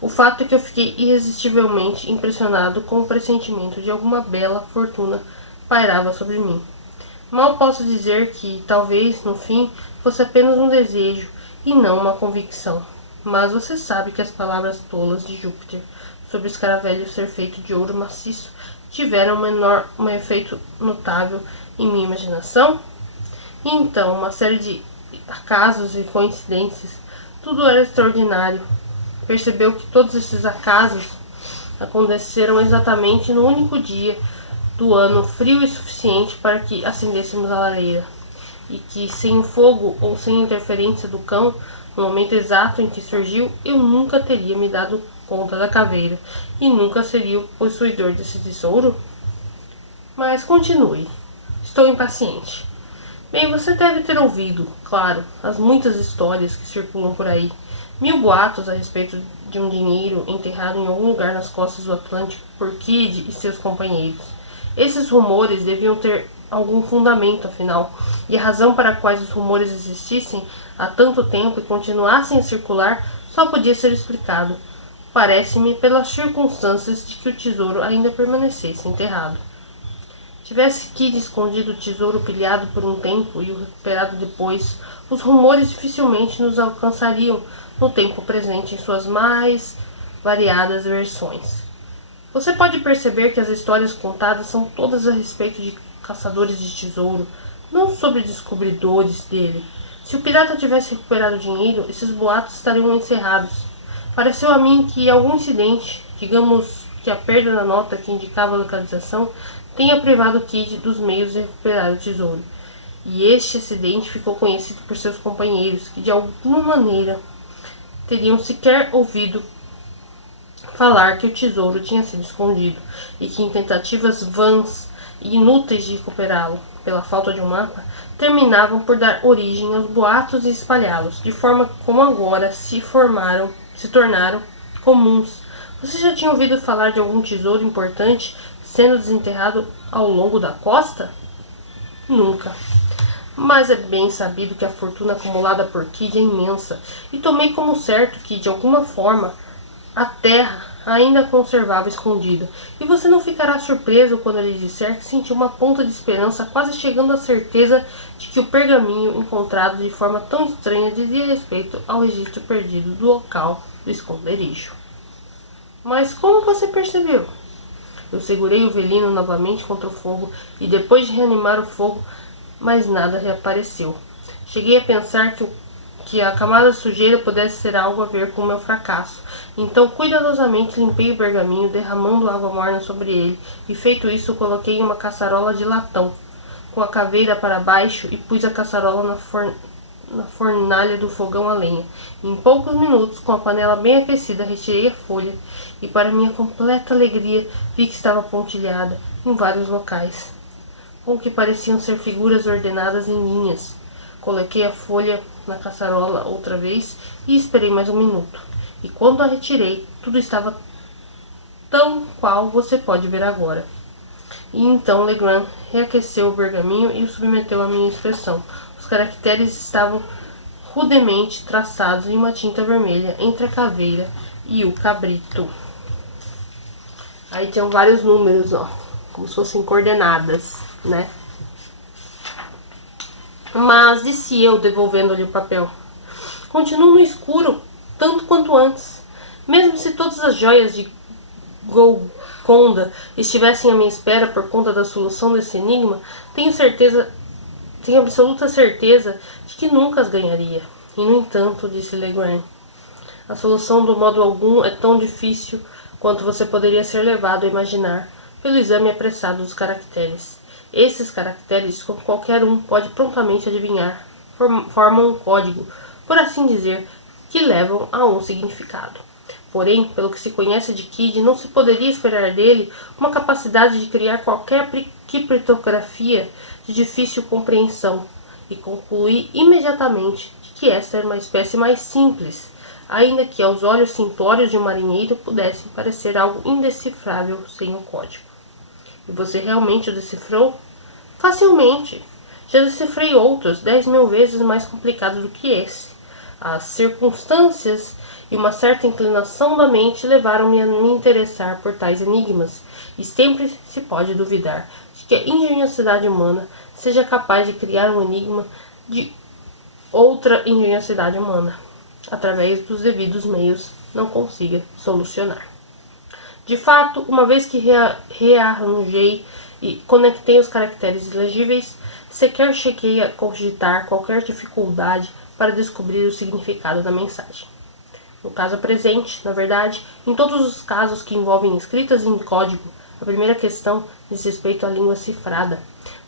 O fato é que eu fiquei irresistivelmente impressionado com o pressentimento de alguma bela fortuna pairava sobre mim. Mal posso dizer que, talvez, no fim, fosse apenas um desejo e não uma convicção. Mas você sabe que as palavras tolas de Júpiter sobre o escaravelho ser feito de ouro maciço tiveram um efeito notável em minha imaginação? E então, uma série de acasos e coincidências, tudo era extraordinário. Percebeu que todos esses acasos aconteceram exatamente no único dia do ano frio e suficiente para que acendêssemos a lareira, e que sem o fogo ou sem a interferência do cão, no momento exato em que surgiu, eu nunca teria me dado conta da caveira e nunca seria o possuidor desse tesouro? Mas continue. Estou impaciente. Bem, você deve ter ouvido, claro, as muitas histórias que circulam por aí. 1000 boatos a respeito de um dinheiro enterrado em algum lugar nas costas do Atlântico por Kidd e seus companheiros. Esses rumores deviam ter algum fundamento, afinal, e a razão para a qual os rumores existissem há tanto tempo e continuassem a circular só podia ser explicado, parece-me, pelas circunstâncias de que o tesouro ainda permanecesse enterrado. Tivesse Kidd escondido o tesouro pilhado por um tempo e o recuperado depois, os rumores dificilmente nos alcançariam no tempo presente em suas mais variadas versões. Você pode perceber que as histórias contadas são todas a respeito de caçadores de tesouro, não sobre descobridores dele. Se o pirata tivesse recuperado o dinheiro, esses boatos estariam encerrados. Pareceu a mim que algum incidente, digamos que a perda da nota que indicava a localização, tenha privado Kidd dos meios de recuperar o tesouro. E este acidente ficou conhecido por seus companheiros, que de alguma maneira teriam sequer ouvido falar que o tesouro tinha sido escondido e que em tentativas vãs e inúteis de recuperá-lo pela falta de um mapa, terminavam por dar origem aos boatos e espalhá-los, de forma como agora se tornaram comuns. Você já tinha ouvido falar de algum tesouro importante sendo desenterrado ao longo da costa? Nunca. Mas é bem sabido que a fortuna acumulada por Kidd é imensa, e tomei como certo que, de alguma forma, a terra ainda conservava escondida. E você não ficará surpreso quando eu lhe disser que sentiu uma ponta de esperança, quase chegando à certeza de que o pergaminho encontrado de forma tão estranha dizia respeito ao registro perdido do local do esconderijo. Mas como você percebeu? Eu segurei o velino novamente contra o fogo e depois de reanimar o fogo, mas nada reapareceu. Cheguei a pensar que a camada de sujeira pudesse ter algo a ver com o meu fracasso. Então, cuidadosamente limpei o pergaminho, derramando água morna sobre ele, e feito isso, coloquei em uma caçarola de latão, com a caveira para baixo, e pus a caçarola na fornalha do fogão a lenha. Em poucos minutos, com a panela bem aquecida, retirei a folha, e para minha completa alegria, vi que estava pontilhada em vários locais, com o que pareciam ser figuras ordenadas em linhas. Coloquei a folha na caçarola outra vez e esperei mais um minuto. E quando a retirei, tudo estava tão qual você pode ver agora. E então Legrand reaqueceu o pergaminho e o submeteu à minha inspeção. Os caracteres estavam rudemente traçados em uma tinta vermelha entre a caveira e o cabrito. Aí tinham vários números, ó, como se fossem coordenadas, né? Mas, disse eu, devolvendo-lhe o papel, continuo no escuro, tanto quanto antes. Mesmo se todas as joias de Golconda estivessem à minha espera por conta da solução desse enigma, tenho absoluta certeza de que nunca as ganharia. E, no entanto, disse Legrand, a solução do modo algum é tão difícil quanto você poderia ser levado a imaginar pelo exame apressado dos caracteres. Esses caracteres, como qualquer um pode prontamente adivinhar, formam um código, por assim dizer, que levam a um significado. Porém, pelo que se conhece de Kidd, não se poderia esperar dele uma capacidade de criar qualquer criptografia de difícil compreensão, e concluí imediatamente de que esta era uma espécie mais simples, ainda que aos olhos simplórios de um marinheiro pudesse parecer algo indecifrável sem o código. E você realmente o decifrou? Facilmente. Já decifrei outros 10.000 vezes mais complicados do que esse. As circunstâncias e uma certa inclinação da mente levaram-me a me interessar por tais enigmas, e sempre se pode duvidar de que a engenhosidade humana seja capaz de criar um enigma de outra engenhosidade humana, através dos devidos meios, não consiga solucionar. De fato, uma vez que rearranjei e conectei os caracteres ilegíveis, sequer cheguei a cogitar qualquer dificuldade para descobrir o significado da mensagem. No caso presente, na verdade, em todos os casos que envolvem escritas em código, a primeira questão diz respeito à língua cifrada,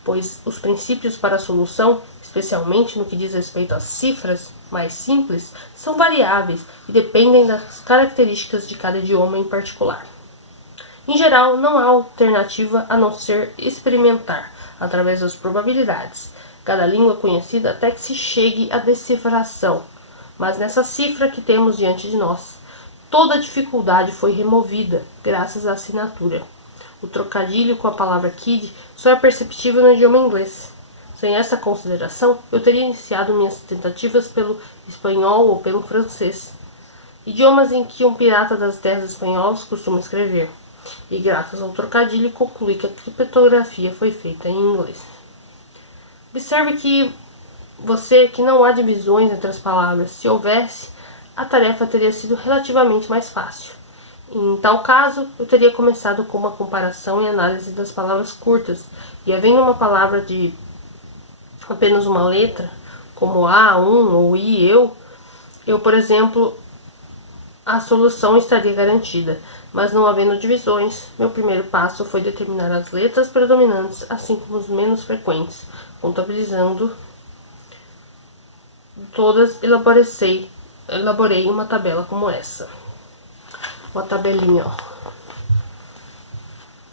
pois os princípios para a solução, especialmente no que diz respeito às cifras mais simples, são variáveis e dependem das características de cada idioma em particular. Em geral, não há alternativa a não ser experimentar, através das probabilidades, cada língua conhecida até que se chegue à decifração. Mas nessa cifra que temos diante de nós, toda a dificuldade foi removida, graças à assinatura. O trocadilho com a palavra Kidd só é perceptível no idioma inglês. Sem essa consideração, eu teria iniciado minhas tentativas pelo espanhol ou pelo francês, idiomas em que um pirata das terras espanholas costuma escrever. E graças ao trocadilho concluí que a criptografia foi feita em inglês. Observe que não há divisões entre as palavras. Se houvesse, a tarefa teria sido relativamente mais fácil. Em tal caso, eu teria começado com uma comparação e análise das palavras curtas, e havendo uma palavra de apenas uma letra, como a, ou i, eu, por exemplo, a solução estaria garantida. Mas não havendo divisões, meu primeiro passo foi determinar as letras predominantes, assim como os menos frequentes. Contabilizando todas, elaborei uma tabela como essa. uma tabelinha, ó.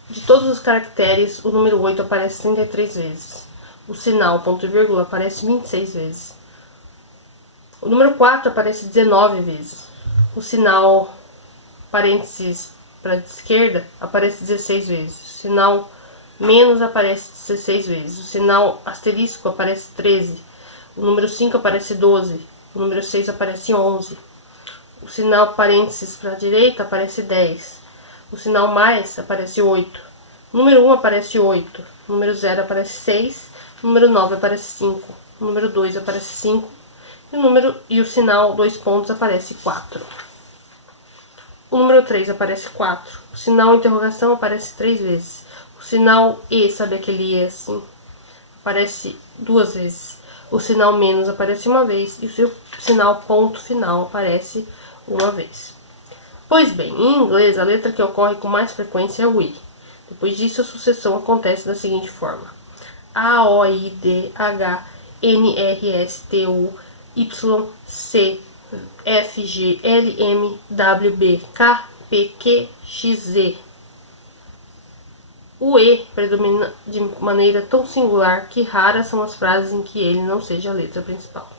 De todos os caracteres, o número 8 aparece 33 vezes. O sinal ponto e vírgula aparece 26 vezes. O número 4 aparece 19 vezes. O sinal parênteses para a esquerda aparece 16 vezes. O sinal menos aparece 16 vezes. O sinal asterisco aparece 13. O número 5 aparece 12. O número 6 aparece 11. O sinal parênteses para a direita aparece 10. O sinal mais aparece 8. O número 1 aparece 8. O número 0 aparece 6. O número 9 aparece 5. O número 2 aparece 5. E o sinal 2 pontos aparece 4. O número 3 aparece 4. O sinal interrogação aparece 3 vezes. O sinal E, sabe aquele E assim? Aparece 2 vezes. O sinal menos aparece 1 vez. E o seu sinal ponto final aparece 1 vez. Pois bem, em inglês, a letra que ocorre com mais frequência é o I. Depois disso, a sucessão acontece da seguinte forma: A, O, I, D, H, N, R, S, T, U, Y, C, F, G, L, M, W, B, K, P, Q, X, Z. O E predomina de maneira tão singular que raras são as frases em que ele não seja a letra principal.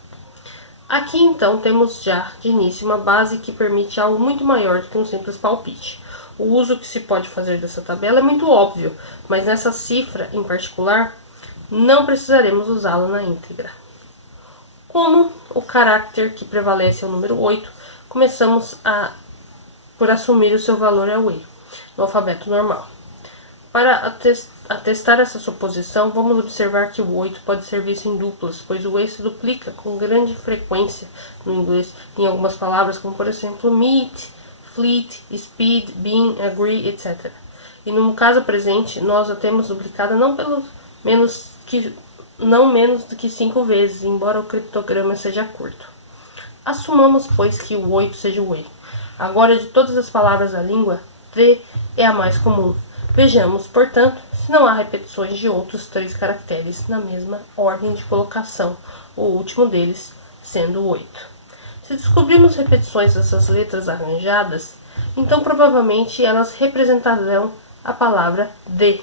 Aqui então temos já de início uma base que permite algo muito maior do que um simples palpite. O uso que se pode fazer dessa tabela é muito óbvio, mas nessa cifra em particular não precisaremos usá-la na íntegra. Como o caráter que prevalece é o número 8, começamos por assumir o seu valor é o E, no alfabeto normal. Para atestar essa suposição, vamos observar que o 8 pode ser visto em duplas, pois o E se duplica com grande frequência no inglês em algumas palavras, como por exemplo meet, fleet, speed, been, agree, etc. E no caso presente, nós a temos duplicada não menos do que 5 vezes, embora o criptograma seja curto. Assumamos, pois, que o 8 seja o E. Agora, de todas as palavras da língua, D é a mais comum. Vejamos, portanto, se não há repetições de outros 3 caracteres na mesma ordem de colocação, o último deles sendo o 8. Se descobrirmos repetições dessas letras arranjadas, então provavelmente elas representarão a palavra D.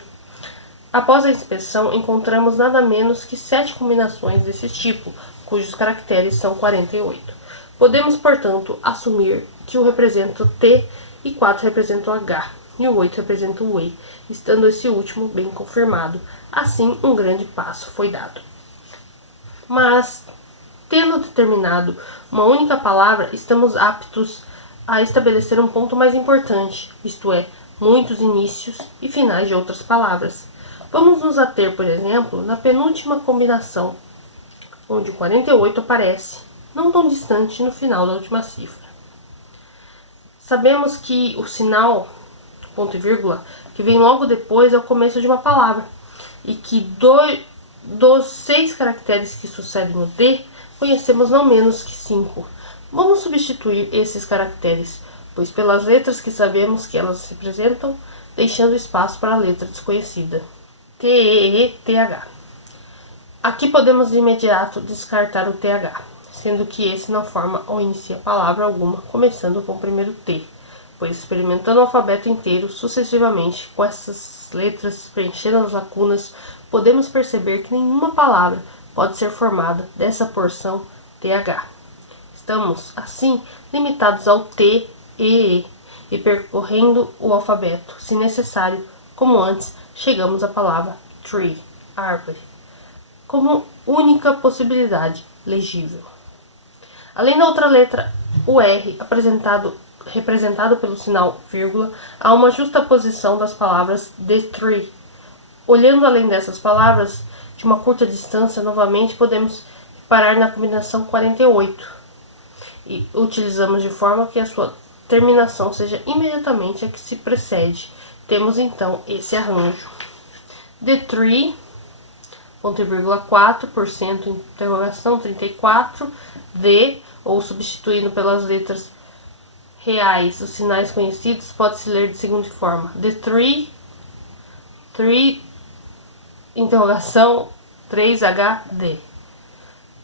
Após a inspeção, encontramos nada menos que 7 combinações desse tipo, cujos caracteres são 48. Podemos, portanto, assumir que o representa o T e 4 representa o H. E o 8 representa o E, estando esse último bem confirmado. Assim, um grande passo foi dado. Mas, tendo determinado uma única palavra, estamos aptos a estabelecer um ponto mais importante, isto é, muitos inícios e finais de outras palavras. Vamos nos ater, por exemplo, na penúltima combinação, onde o 48 aparece, não tão distante no final da última cifra. Sabemos que o sinal ponto e vírgula, que vem logo depois é o começo de uma palavra, e que dos 6 caracteres que sucedem no D, conhecemos não menos que 5. Vamos substituir esses caracteres, pois pelas letras que sabemos que elas representam, deixando espaço para a letra desconhecida, T, E, E, T, H. Aqui podemos de imediato descartar o TH, sendo que esse não forma ou inicia palavra alguma, começando com o primeiro T. Pois experimentando o alfabeto inteiro sucessivamente com essas letras preenchendo as lacunas, podemos perceber que nenhuma palavra pode ser formada dessa porção TH. Estamos, assim, limitados ao T, E, e percorrendo o alfabeto, se necessário, como antes, chegamos à palavra tree, árvore, como única possibilidade legível. Além da outra letra, o R, representado pelo sinal vírgula, há uma justaposição das palavras the tree. Olhando além dessas palavras, de uma curta distância, novamente podemos reparar na combinação 48 e utilizamos de forma que a sua terminação seja imediatamente a que se precede. Temos então esse arranjo: the tree, ponto e vírgula 4%, interrogação 34, the, ou substituindo pelas letras reais os sinais conhecidos, pode-se ler de seguinte forma: the three, interrogação 3HD.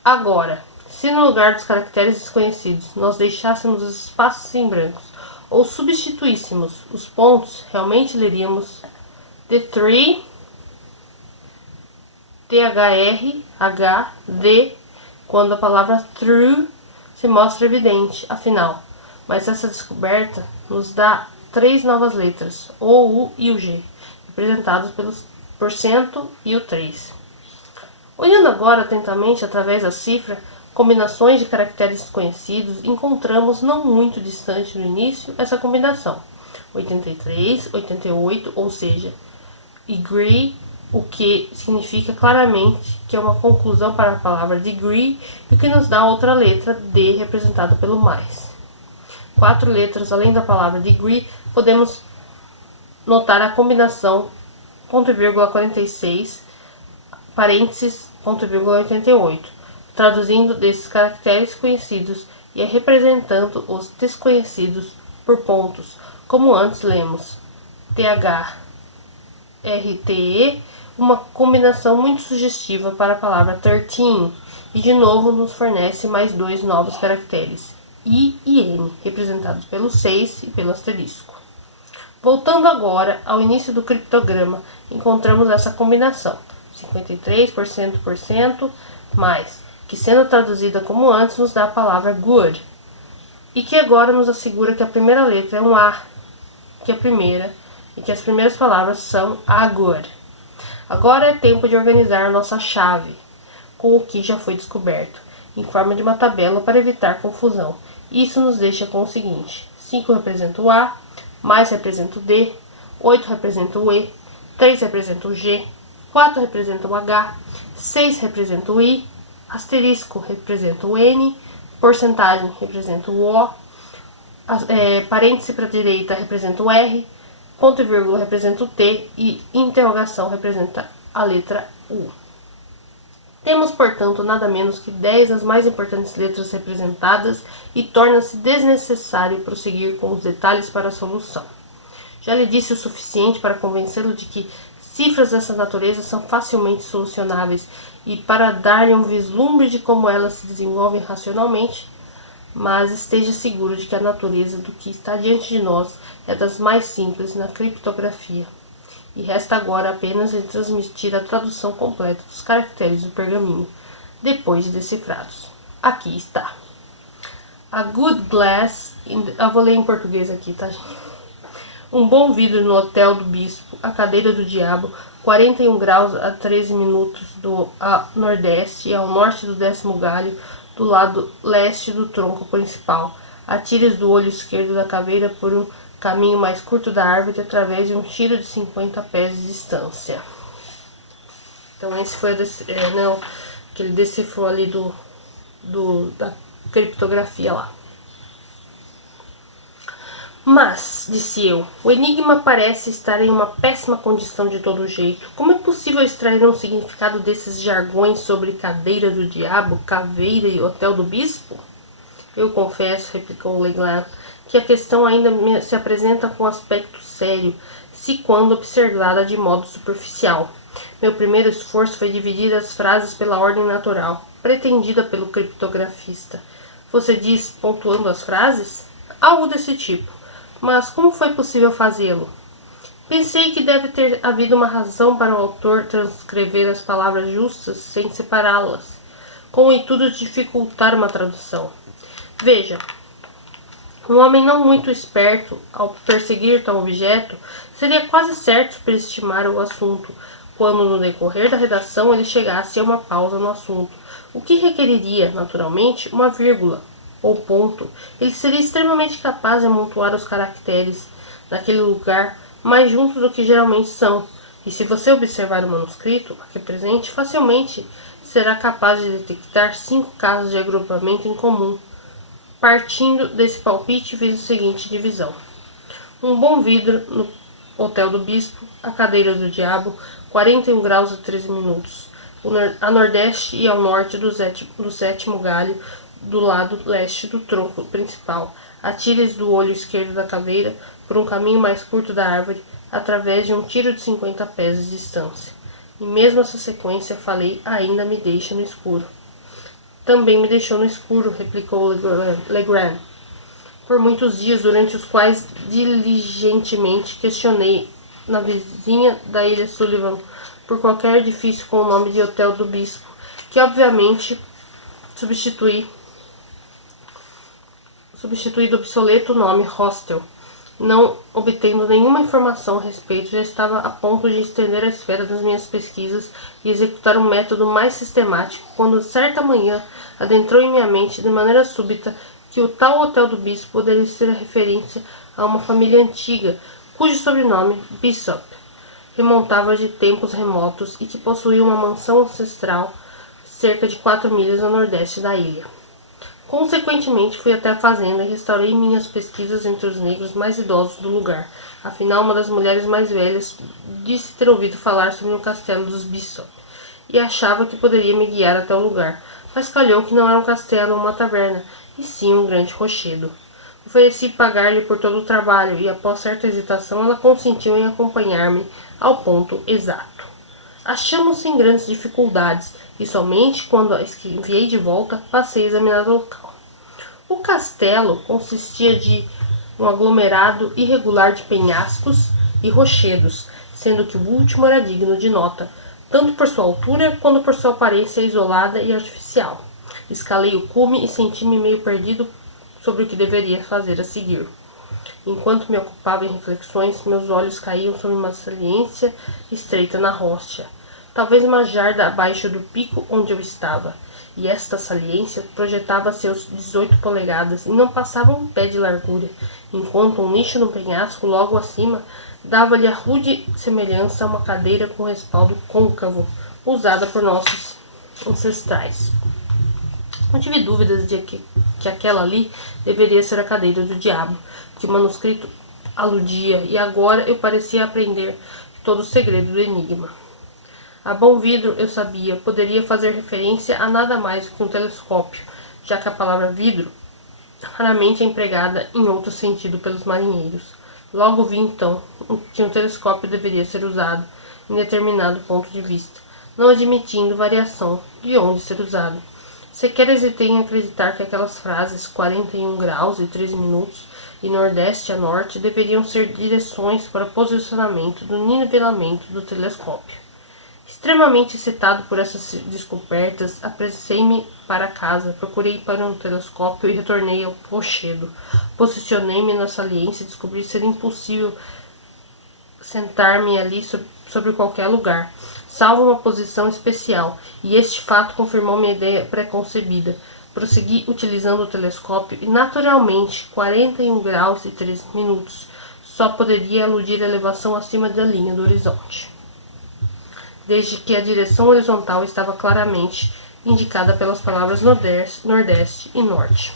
Agora, se no lugar dos caracteres desconhecidos nós deixássemos os espaços em brancos, ou substituíssemos os pontos, realmente leríamos the tree, THRHD, quando a palavra through se mostra evidente, afinal. Mas essa descoberta nos dá 3 novas letras, o U e o G, representados pelos porcento e o 3. Olhando agora atentamente através da cifra, combinações de caracteres desconhecidos, encontramos não muito distante no início essa combinação. 83, 88, ou seja, agree, o que significa claramente que é uma conclusão para a palavra degree e que nos dá outra letra D representada pelo mais. 4 letras além da palavra degree, podemos notar a combinação ponto e vírgula 46, parênteses, ponto e vírgula 88, traduzindo desses caracteres conhecidos e representando os desconhecidos por pontos, como antes lemos. THRTE, uma combinação muito sugestiva para a palavra 13, e de novo nos fornece mais 2 novos caracteres, I e N, representados pelo 6 e pelo asterisco. Voltando agora ao início do criptograma, encontramos essa combinação, 53%, mais, que sendo traduzida como antes, nos dá a palavra good, e que agora nos assegura que a primeira letra é um A, que a primeira, e que as primeiras palavras são a good. Agora é tempo de organizar nossa chave, com o que já foi descoberto, em forma de uma tabela para evitar confusão. Isso nos deixa com o seguinte: 5 representa o A, mais representa o D, 8 representa o E, 3 representa o G, 4 representa o H, 6 representa o I, asterisco representa o N, porcentagem representa o O, parêntese para a direita representa o R, ponto e vírgula representa o T e interrogação representa a letra U. Temos, portanto, nada menos que 10 das mais importantes letras representadas e torna-se desnecessário prosseguir com os detalhes para a solução. Já lhe disse o suficiente para convencê-lo de que cifras dessa natureza são facilmente solucionáveis e para dar-lhe um vislumbre de como elas se desenvolvem racionalmente, mas esteja seguro de que a natureza do que está diante de nós é das mais simples na criptografia. E resta agora apenas lhe transmitir a tradução completa dos caracteres do pergaminho, depois de decifrados. Aqui está. A good glass, eu vou ler em português aqui, tá, gente? Um bom vidro no Hotel do Bispo, a cadeira do diabo, 41 graus a 13 minutos a nordeste e ao norte do 10º galho, do lado leste do tronco principal. Atires do olho esquerdo da caveira por um caminho mais curto da árvore através de um tiro de 50 pés de distância. Então esse foi que ele decifrou ali da criptografia lá. Mas, disse eu, o enigma parece estar em uma péssima condição de todo jeito. Como é possível extrair um significado desses jargões sobre cadeira do diabo, caveira e hotel do bispo? Eu confesso, replicou Legrand, que a questão ainda se apresenta com aspecto sério, se quando observada de modo superficial. Meu primeiro esforço foi dividir as frases pela ordem natural, pretendida pelo criptografista. Você diz pontuando as frases? Algo desse tipo. Mas como foi possível fazê-lo? Pensei que deve ter havido uma razão para o autor transcrever as palavras justas sem separá-las, com o intuito de dificultar uma tradução. Veja, um homem não muito esperto, ao perseguir tal objeto, seria quase certo superestimar o assunto, quando no decorrer da redação ele chegasse a uma pausa no assunto, o que requeriria, naturalmente, uma vírgula ou ponto. Ele seria extremamente capaz de amontoar os caracteres naquele lugar mais juntos do que geralmente são, e se você observar o manuscrito aqui presente, facilmente será capaz de detectar 5 casos de agrupamento em comum. Partindo desse palpite, fiz a seguinte divisão: um bom vidro no Hotel do Bispo, a cadeira do diabo, 41 graus e 13 minutos, a nordeste e ao norte do 7º galho, do lado leste do tronco principal. Atires do olho esquerdo da caveira por um caminho mais curto da árvore, através de um tiro de 50 pés de distância. E mesmo essa sequência, falei, ainda me deixa no escuro. Também me deixou no escuro, replicou Legrand. por muitos dias, durante os quais diligentemente questionei na vizinha da ilha Sullivan por qualquer edifício com o nome de Hotel do Bispo, que obviamente substituí do obsoleto nome Hostel. Não obtendo nenhuma informação a respeito, já estava a ponto de estender a esfera das minhas pesquisas e executar um método mais sistemático, quando certa manhã adentrou em minha mente de maneira súbita que o tal Hotel do Bispo poderia ser a referência a uma família antiga, cujo sobrenome, Bishop, remontava de tempos remotos e que possuía uma mansão ancestral cerca de 4 milhas a nordeste da ilha. Consequentemente, fui até a fazenda e restaurei minhas pesquisas entre os negros mais idosos do lugar. Afinal, uma das mulheres mais velhas disse ter ouvido falar sobre o castelo dos Bishop e achava que poderia me guiar até o lugar, mas calhou que não era um castelo ou uma taverna, e sim um grande rochedo. Ofereci pagar-lhe por todo o trabalho e, após certa hesitação, ela consentiu em acompanhar-me ao ponto exato. Achamos sem grandes dificuldades, e somente quando a enviei de volta passei a examinar o local. O castelo consistia de um aglomerado irregular de penhascos e rochedos, sendo que o último era digno de nota, tanto por sua altura quanto por sua aparência isolada e artificial. Escalei o cume e senti-me meio perdido sobre o que deveria fazer a seguir. Enquanto me ocupava em reflexões, meus olhos caíam sobre uma saliência estreita na rocha, talvez uma jarda abaixo do pico onde eu estava, e esta saliência projetava seus 18 polegadas e não passava um pé de largura, enquanto um nicho no penhasco logo acima dava-lhe a rude semelhança a uma cadeira com respaldo côncavo, usada por nossos ancestrais. Não tive dúvidas de que aquela ali deveria ser a cadeira do diabo, que o manuscrito aludia, e agora eu parecia aprender todo o segredo do enigma. A bom vidro, eu sabia, poderia fazer referência a nada mais do que um telescópio, já que a palavra vidro raramente é empregada em outro sentido pelos marinheiros. Logo vi então que um telescópio deveria ser usado em determinado ponto de vista, não admitindo variação de onde ser usado. Sequer hesitei em acreditar que aquelas frases 41 graus e 13 minutos e nordeste a norte deveriam ser direções para o posicionamento do nivelamento do telescópio. Extremamente excitado por essas descobertas, apressei-me para casa, procurei para um telescópio e retornei ao rochedo. Posicionei-me na saliência e descobri ser impossível sentar-me ali sobre qualquer lugar, salvo uma posição especial, e este fato confirmou minha ideia preconcebida. Prossegui utilizando o telescópio e, naturalmente, 41 graus e 13 minutos só poderia aludir a elevação acima da linha do horizonte, desde que a direção horizontal estava claramente indicada pelas palavras nordeste e norte.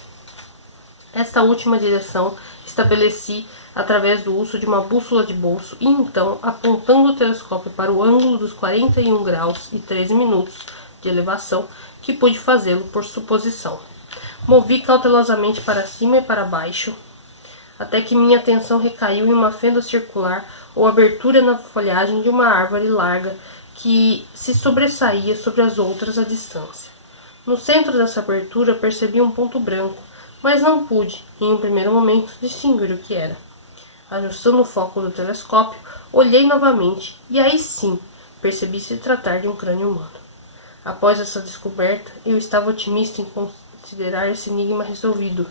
Esta última direção estabeleci através do uso de uma bússola de bolso e então, apontando o telescópio para o ângulo dos 41 graus e 13 minutos de elevação, que pude fazê-lo por suposição. Movi cautelosamente para cima e para baixo, até que minha atenção recaiu em uma fenda circular ou abertura na folhagem de uma árvore larga que se sobressaía sobre as outras à distância. No centro dessa abertura percebi um ponto branco, mas não pude, em um primeiro momento, distinguir o que era. Ajustando o foco do telescópio, olhei novamente e aí sim percebi se tratar de um crânio humano. Após essa descoberta, eu estava otimista em considerar esse enigma resolvido.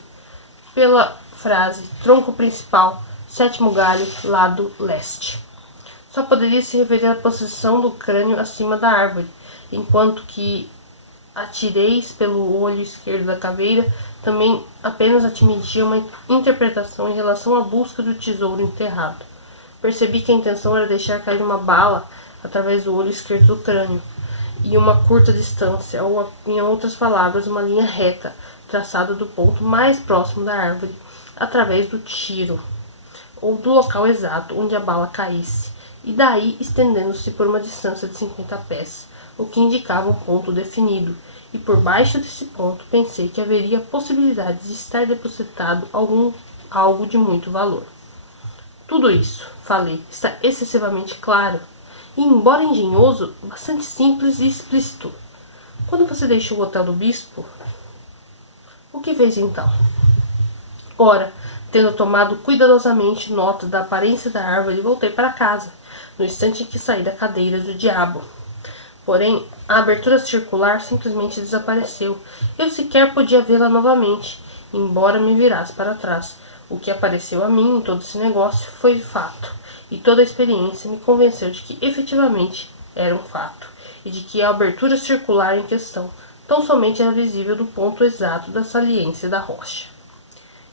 Pela frase tronco principal, sétimo galho, lado leste. Só poderia se referir à posição do crânio acima da árvore, enquanto que atireis pelo olho esquerdo da caveira também apenas admitia uma interpretação em relação à busca do tesouro enterrado. Percebi que a intenção era deixar cair uma bala através do olho esquerdo do crânio, e uma curta distância, ou em outras palavras, uma linha reta, traçada do ponto mais próximo da árvore, através do tiro, ou do local exato onde a bala caísse, e daí estendendo-se por uma distância de 50 pés, o que indicava um ponto definido, e por baixo desse ponto pensei que haveria possibilidade de estar depositado algo de muito valor. Tudo isso, falei, está excessivamente claro, e embora engenhoso, bastante simples e explícito. Quando você deixou o Hotel do Bispo, o que fez então? Ora, tendo tomado cuidadosamente nota da aparência da árvore, voltei para casa, no instante em que saí da cadeira do diabo. Porém, a abertura circular simplesmente desapareceu. Eu sequer podia vê-la novamente, embora me virasse para trás. O que apareceu a mim em todo esse negócio foi fato, e toda a experiência me convenceu de que efetivamente era um fato, e de que a abertura circular em questão tão somente era visível do ponto exato da saliência da rocha.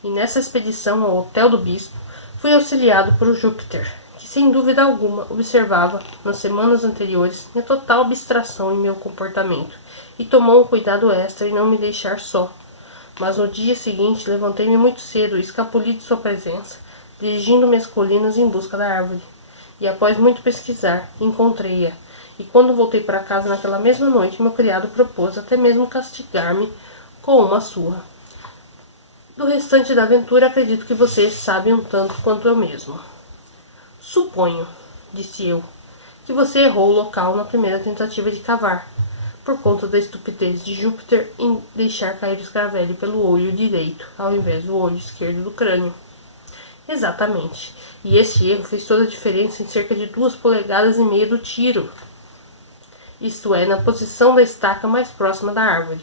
E nessa expedição ao hotel do bispo, fui auxiliado por Júpiter, que sem dúvida alguma observava, nas semanas anteriores, minha total abstração em meu comportamento, e tomou um cuidado extra em não me deixar só. Mas no dia seguinte levantei-me muito cedo e escapuli de sua presença, dirigindo-me às colinas em busca da árvore. E após muito pesquisar, encontrei-a. E quando voltei para casa naquela mesma noite, meu criado propôs até mesmo castigar-me com uma surra. Do restante da aventura, acredito que vocês sabem um tanto quanto eu mesmo. Suponho, disse eu, que você errou o local na primeira tentativa de cavar, por conta da estupidez de Júpiter em deixar cair o escaravelho pelo olho direito, ao invés do olho esquerdo do crânio. Exatamente. E esse erro fez toda a diferença em cerca de 2,5 polegadas do tiro. Isto é, na posição da estaca mais próxima da árvore.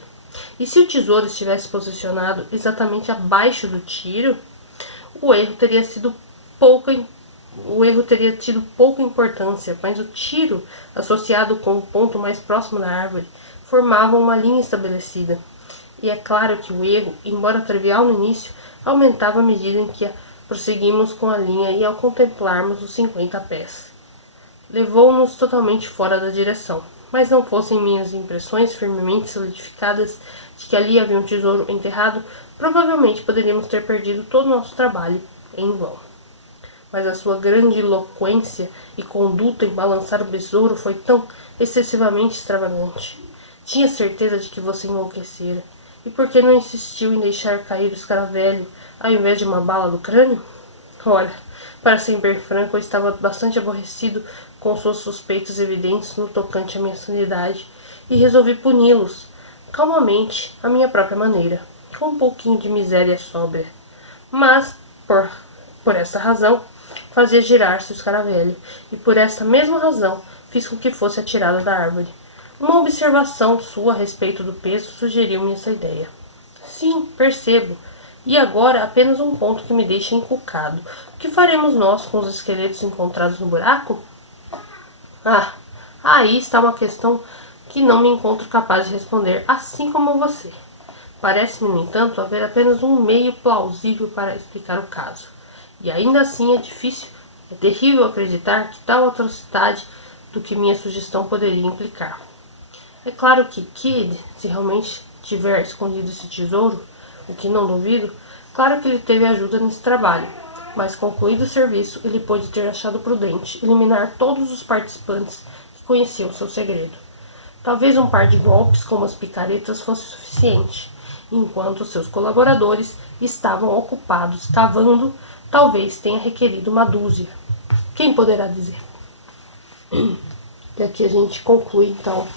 E se o tesouro estivesse posicionado exatamente abaixo do tiro, o erro teria tido pouca importância, mas o tiro, associado com o ponto mais próximo da árvore, formava uma linha estabelecida. E é claro que o erro, embora trivial no início, aumentava à medida em que prosseguimos com a linha e ao contemplarmos os 50 pés. Levou-nos totalmente fora da direção, mas não fossem minhas impressões firmemente solidificadas de que ali havia um tesouro enterrado, provavelmente poderíamos ter perdido todo o nosso trabalho em vão. Mas a sua grandiloquência e conduta em balançar o besouro foi tão excessivamente extravagante. Tinha certeza de que você enlouquecera. E por que não insistiu em deixar cair o escaravelho ao invés de uma bala do crânio? Ora, para ser bem franco, eu estava bastante aborrecido com suas suspeitas evidentes no tocante à minha sanidade e resolvi puni-los, calmamente, à minha própria maneira, com um pouquinho de miséria sóbria. Mas, por essa razão, fazia girar-se o escaravelho, e por esta mesma razão fiz com que fosse atirada da árvore. Uma observação sua a respeito do peso sugeriu-me essa ideia. Sim, percebo. E agora apenas um ponto que me deixa encucado. O que faremos nós com os esqueletos encontrados no buraco? Aí está uma questão que não me encontro capaz de responder, assim como você. Parece-me, no entanto, haver apenas um meio plausível para explicar o caso. E ainda assim é terrível acreditar que tal atrocidade do que minha sugestão poderia implicar. É claro que Kidd, se realmente tiver escondido esse tesouro, o que não duvido, claro que ele teve ajuda nesse trabalho, mas concluído o serviço, ele pôde ter achado prudente eliminar todos os participantes que conheciam seu segredo. Talvez um par de golpes com umas picaretas fosse suficiente, enquanto seus colaboradores estavam ocupados cavando, talvez tenha requerido uma dúzia. Quem poderá dizer? E aqui a gente conclui, então,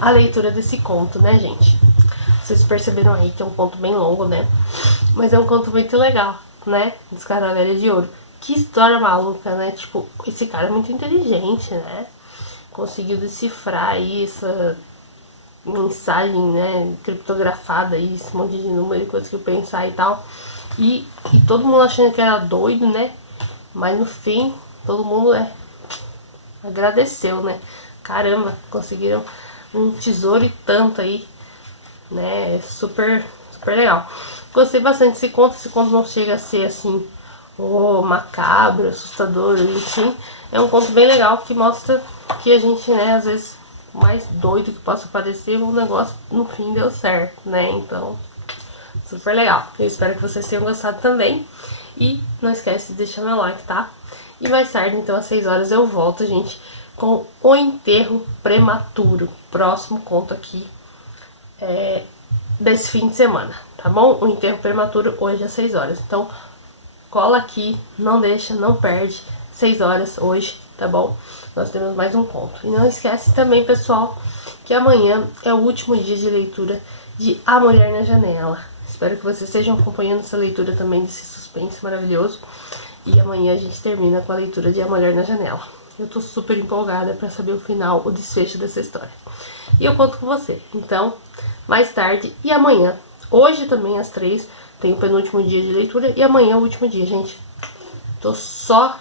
a leitura desse conto, né, gente? Vocês perceberam aí que é um conto bem longo, né? Mas é um conto muito legal, né? Escaravelho de Ouro. Que história maluca, né? Tipo, esse cara é muito inteligente, né? Conseguiu decifrar aí essa mensagem, né? Criptografada aí, esse monte de número e coisas que eu pensar e tal. E todo mundo achando que era doido, né? Mas no fim, todo mundo agradeceu, né? Caramba, conseguiram um tesouro e tanto aí, né? Super legal. Gostei bastante desse conto. Esse conto não chega a ser assim, macabro, assustador, enfim. É um conto bem legal que mostra que a gente, né, às vezes, o mais doido que possa parecer, o negócio no fim deu certo, né? Então, super legal. Eu espero que vocês tenham gostado também. E não esquece de deixar meu like, tá? E mais tarde, então, às 6 horas, eu volto, gente, com o enterro prematuro. Próximo conto aqui desse fim de semana, tá bom? O enterro prematuro hoje às 6 horas. Então, cola aqui, não deixa, não perde. 6 horas hoje, tá bom? Nós temos mais um conto. E não esquece também, pessoal, que amanhã é o último dia de leitura de A Mulher na Janela. Espero que vocês estejam acompanhando essa leitura também desse suspense maravilhoso. E amanhã a gente termina com a leitura de A Mulher na Janela. Eu tô super empolgada pra saber o final, o desfecho dessa história. E eu conto com você. Então, mais tarde e amanhã. Hoje também às 3 tem o penúltimo dia de leitura e amanhã é o último dia, gente. Tô só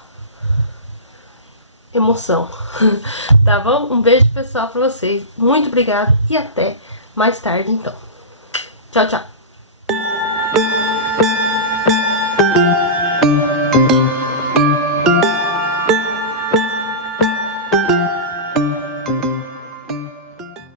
emoção. Tá bom? Um beijo pessoal pra vocês. Muito obrigada e até mais tarde então. Tchau, tchau.